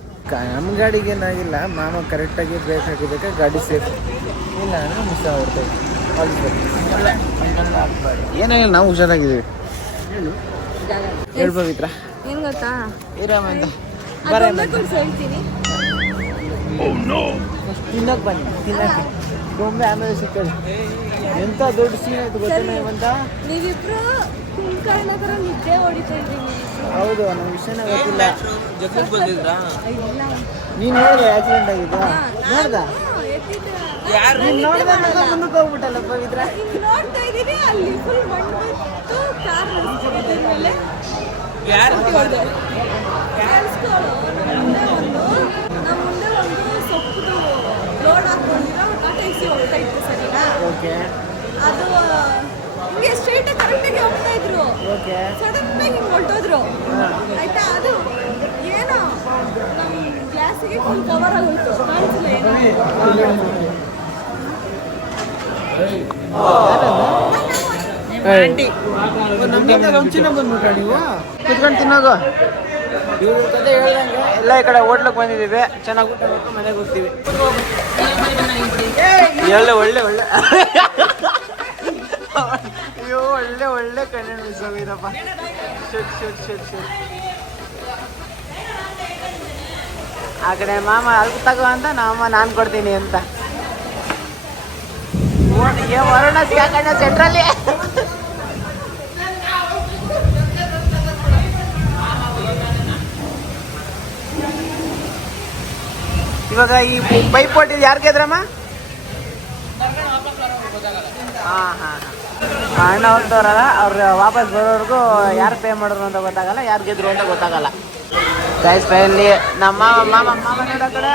ನಮ್ಮ ಗಾಡಿಗೆ ಏನಾಗಿಲ್ಲ, ಮಾಮ ಕರೆಕ್ಟಾಗಿ ಬ್ರೇಕ್ ಹಾಕಿದ್ದಕ್ಕೆ ಗಾಡಿ ಸೇಫ್, ಇಲ್ಲ ಅಂದರೆ ಮಿಸ್ ಆಗ್ಬಿಡ್ತೇವೆ. ಏನಾಗಿಲ್ಲ, ನಾವು ಹುಷಾರಾಗಿದ್ದೀವಿ. ಹೇಳು ಪವಿತ್ರ. ಏನು ಗೊತ್ತಾ, ಇರಾಮ ಅಂತ ಹೇಳ್ತೀನಿ, ತಿನ್ನಕ್ಕೆ ಬನ್ನಿ, ತಿನ್ನಕ್ಕೆ ಗೊಂಬೆ ಆಮೇಲೆ ಸಿಕ್ಕದು. ಎಂಥ ದೊಡ್ಡ ಸೀನ್ ಆಯ್ತು ಗೊತ್ತೇನೆ ಅಂತ. ನೀವಿಬ್ರು ಕುಂಕರ್ಣ ಥರ ನಿದ್ದೆ ಹೊಡಿತಾ ಇದ್ದೀವಿ. ಹೌದು, ನಮ್ಮ ವಿಷಯನೇ ಗೊತ್ತಿಲ್ಲ. ನೀನು ನೋಡಿದೆ ಆಕ್ಸಿಡೆಂಟ್ ಆಗಿದ್ದು? ನೋಡ್ದ? ನೀನು ನೋಡ್ದೆ ಮುಂದಕ್ಕೆ ಹೋಗ್ಬಿಟ್ಟಲ್ಲ ಪವಿತ್ರ. ನೋಡ್ತಾ ಇದ್ದೀನಿ, ಅಲ್ಲಿ ಫುಲ್ ಮಣ್ಣು ಬಿತ್ತು, ಕಾರ್ ಮೇಲೆ ನಮ್ಮ ಮುಂದೆ ಒಂದು ಸೊಪ್ಪು ಲೋಡ್ ಹಾಕೊಂಡಿರೋ ಟಾಟಾ ಎಸಿ ಹೋಗ್ತಾ ಇತ್ತು, ಸರಿನಾ? ಓಕೆ. ಅದು ಹಿಂಗೆ ಸ್ಟ್ರೈಟ್ ಕರೆಕ್ಟಾಗಿ ಹೋಗ್ತಾ ಇದ್ರು, ಸಡನ್ ಆಗಿ ಹಿಂಗೆ ಹೊರಟೋದ್ರು, ಆಯ್ತಾ? ಅದು ಏನೋ ನಮ್ಮ ಗ್ಲಾಸಿಗೆ ಫುಲ್ ಕವರ್ ಆಗೋಯ್ತು, ಕಾಣಿಸಿಲ್ಲ ಏನೋ. ನಮ್ಗಿಂತ ಮುಂಚಿನ ಬಂದ್ಬಿಟ್ಟ ನೀವು ಕುತ್ಕೊಂಡು ತಿನ್ನೋದು. ಇವ್ರ ಕತೆ ಹೇಳ್ದಂಗೆ ಎಲ್ಲ ಈ ಕಡೆ ಹೋಟ್ಲಿಗೆ ಬಂದಿದ್ದೀವಿ, ಚೆನ್ನಾಗಿ ಊಟ ಮಾಡ್ಕೊಂಡು ಮನೆಗೆ ಹೋಗ್ತೀವಿ. ಎಲ್ಲ ಒಳ್ಳೆ ಅಯ್ಯೋ ಒಳ್ಳೆ ಕನ್ನಡ ಮಿಸ್ ಹೋಗಿದಪ್ಪ. ಶಟ್ ಆ ಕಡೆ ಮಾಮ ಅಲ್ಲಿ ತಗೋ ಅಂತ, ನಾನು ಕೊಡ್ತೀನಿ ಅಂತ. ವರುಣ ಸಿಗಾಕಣ್ಣ ಸೆಂಟ್ರಲ್ಲಿ. ಇವಾಗ ಈ ಪೈಪ್ ಕೊಟ್ಟಿದ್ದು ಯಾರು ಗೆದ್ರಮ್ಮ? ಹಾಂ ಅಣ್ಣ ಹೊರಟವ್ರಲ್ಲ, ಅವ್ರು ವಾಪಸ್ ಬರೋರ್ಗೂ ಯಾರು ಪೇ ಮಾಡೋರು ಅಂತ ಗೊತ್ತಾಗಲ್ಲ, ಯಾರು ಗೆದ್ರು ಅಂತ ಗೊತ್ತಾಗಲ್ಲ. ಗೈಸ್ ಫೈನಲಿ ನಮ್ಮ ಮಾಮ ನೋಡೋ ಕಡೆ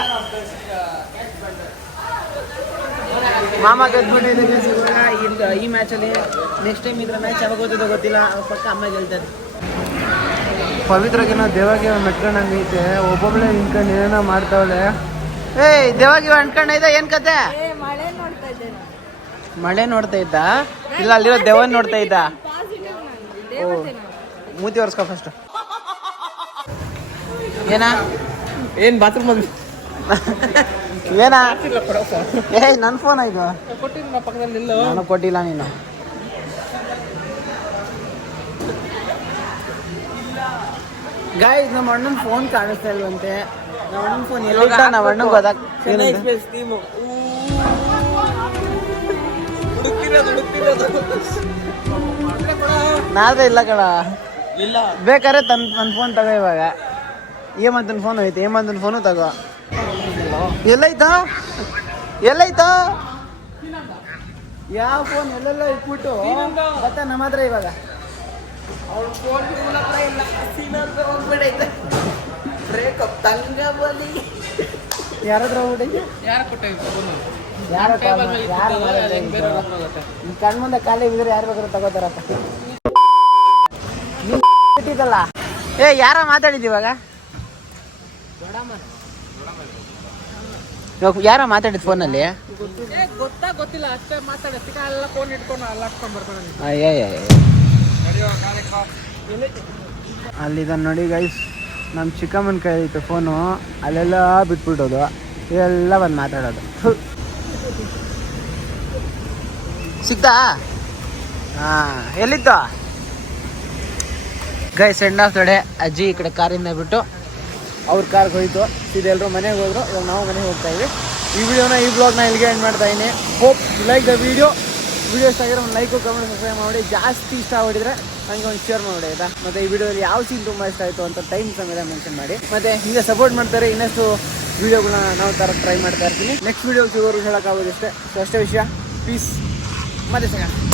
ಮಾಮ ಗೆದ್ಬಿಟ್ಟಿದೆ ಈ ಮ್ಯಾಚಲ್ಲಿ. ನೆಕ್ಸ್ಟ್ ಟೈಮ್ ಇದ್ರ ಮ್ಯಾಚ್ ಯಾವಾಗ ಹೋಗ್ತದೋ ಗೊತ್ತಿಲ್ಲ, ಅವ್ರ ಪಕ್ಕ ಅಮ್ಮ ಗೆಲ್ತಾರೆ. ಪವಿತ್ರಗಿನ ದೇವಾಗಿ ಮೆಟ್ಕೊಂಡಂಗೈತೆ, ಒಬ್ಬೊಬ್ಳೆ ನಿಂತ್ಕೊಂಡು ಏನೇನೋ ಮಾಡ್ತಾವಳೆ. ಏಯ್ ದೇವಾಗಿ ಅಂಟ್ಕೊಂಡೈತೆ, ಏನು ಕತೆ? ಮಳೆ ನೋಡ್ತಾ ಇದ್ದ? ಇಲ್ಲ ಅಲ್ಲಿರೋ ದೇವನ್ ನೋಡ್ತಾ ಇದ್ದ? ಓ, ಮೂತಿ ಒರೆಸ್ಕೊ ಫಸ್ಟ್. ಏನು ಬಾತ್ರೂಮ್ ಬಂದು ಏನಾ? ನನ್ನ ಫೋನ್ ಇದು ನಾನು ಕೊಟ್ಟಿಲ್ಲ. ನೀನು ಗಾಯ್ಸ್ ನಮ್ಮ ಅಣ್ಣನ ಫೋನ್ ಕಾಣಿಸ್ತಾ ಇಲ್ವಂತೆ. ನಮ್ಮ ಅಣ್ಣನ ಫೋನ್ ಎಲ್ಲಿಟ್ಟ? ನಮ್ಮ ಅಣ್ಣಗೆ ನಾಳೆ ಇಲ್ಲ ಕಣ. ಬೇಕಾದ್ರೆ ನನ್ನ ಫೋನ್ ತಗೋ. ಇವಾಗ ಏಮಂತನ ಫೋನ್ ಐತೆ, ಏಮಂತನ ಫೋನು ತಗೋ. ಎಲ್ಲೈತಾ ಯಾವ ಫೋನ್ ಎಲ್ಲೆಲ್ಲ ಇಟ್ಬಿಟ್ಟು ಮತ್ತೆ ನಮ್ಮ ಹತ್ರ ಇವಾಗ ಅವ್ಳ ಫೋನ್ ಇಲ್ಲ, ಹೋಗ್ಬಿಡೈತೆ. ಬ್ರೇಕಪ್ ತಂಗ ಬಲಿ. ಯಾರಾದ್ರೂ ಹೋಗ್ಬಿಟ್ಟೈತೆ? ಯಾರು ಕೊಟ್ಟೈತೆ ಫೋನು? ಕಣ್ ಮುಂದೆ ಖಾಲಿ ಇದ್ರೆ ಯಾರು ಬೇಕಾದ್ರೂ ತಗೋತಾರಪ್ಪ. ಬಿಟ್ಟಿದ್ದಲ್ಲ. ಯಾರ ಮಾತಾಡಿದ್ದು ಇವಾಗ? ಯಾರ ಮಾತಾಡಿದ್ ಫೋನಲ್ಲಿ? ಗೊತ್ತಿಲ್ಲ ಅಷ್ಟೇ ಮಾತಾಡೋದು. ಎಲ್ಲ ಫೋನ್ ಇಟ್ಕೊಂಡು ಅಲ್ಲ ಹಾಕ್ಕೊಂಡು ಬರ್ತಾನೆ. ಅಲ್ಲಿದ ನೋಡಿ ಗೈಸ್, ನಮ್ಮ ಚಿಕ್ಕಮ್ಮನ ಕೈ ಐತೆ ಫೋನು, ಅಲ್ಲೆಲ್ಲ ಬಿಟ್ಬಿಟ್ಟೋದು, ಎಲ್ಲ ಬಂದು ಮಾತಾಡೋದು. ಸಿಕ್ತಾ? ಹಾಂ, ಎಲ್ಲಿತ್ತು guys? End of the day ಅಜ್ಜಿ ಈ ಕಡೆ ಕಾರಿಂದ ಬಿಟ್ಟು ಅವ್ರ ಕಾರ್ಗೆ ಹೋಯ್ತು, ಇದೆಲ್ಲರೂ ಮನೆಗೆ ಹೋದ್ರು. ಇವಾಗ ನಾವು ಮನೆಗೆ ಹೋಗ್ತಾ ಇದ್ವಿ. ಈ ವಿಡಿಯೋನ, ಈ ಬ್ಲಾಗ್ನ ಇಲ್ಲಿಗೆ ಎಂಡ್ ಮಾಡ್ತಾ ಇದ್ದೀನಿ. Hope you like the video. Video ಇಷ್ಟ ಆಗಿರೋ ಒಂದು ಲೈಕು ಕಮೆಂಟ್ ಸಬ್ಸ್ಕ್ರೈಬ್ ಮಾಡಿ. ಜಾಸ್ತಿ ಇಷ್ಟ ಆಗಿದ್ರೆ ನನಗೆ ಒಂದು ಶೇರ್ ಮಾಡಿ ಆಯಿತಾ. ಮತ್ತು ಈ ವಿಡಿಯೋದಲ್ಲಿ ಯಾವ ಸೀನ್ ತುಂಬ ಇಷ್ಟ ಆಯಿತು ಅಂತ ಟೈಮ್ ಸಮೇತ ಮೆನ್ಷನ್ ಮಾಡಿ. ಮತ್ತು ಹಿಂಗೆ ಸಪೋರ್ಟ್ ಮಾಡ್ತಾರೆ, ಇನ್ನಷ್ಟು ವೀಡಿಯೋಗಳನ್ನ ನಾವು ಟ್ರೈ ಮಾಡ್ತಾ ಇರ್ತೀನಿ. ನೆಕ್ಸ್ಟ್ ವೀಡಿಯೋ ಸಿಗೋರು ಹೇಳೋಕ್ಕಾಗೋದಿಷ್ಟೇ. ಸೊ ಅಷ್ಟೇ ವಿಷಯ. ಪೀಸ್ ಮತ್ತೆ ಸಿಗೋಣ.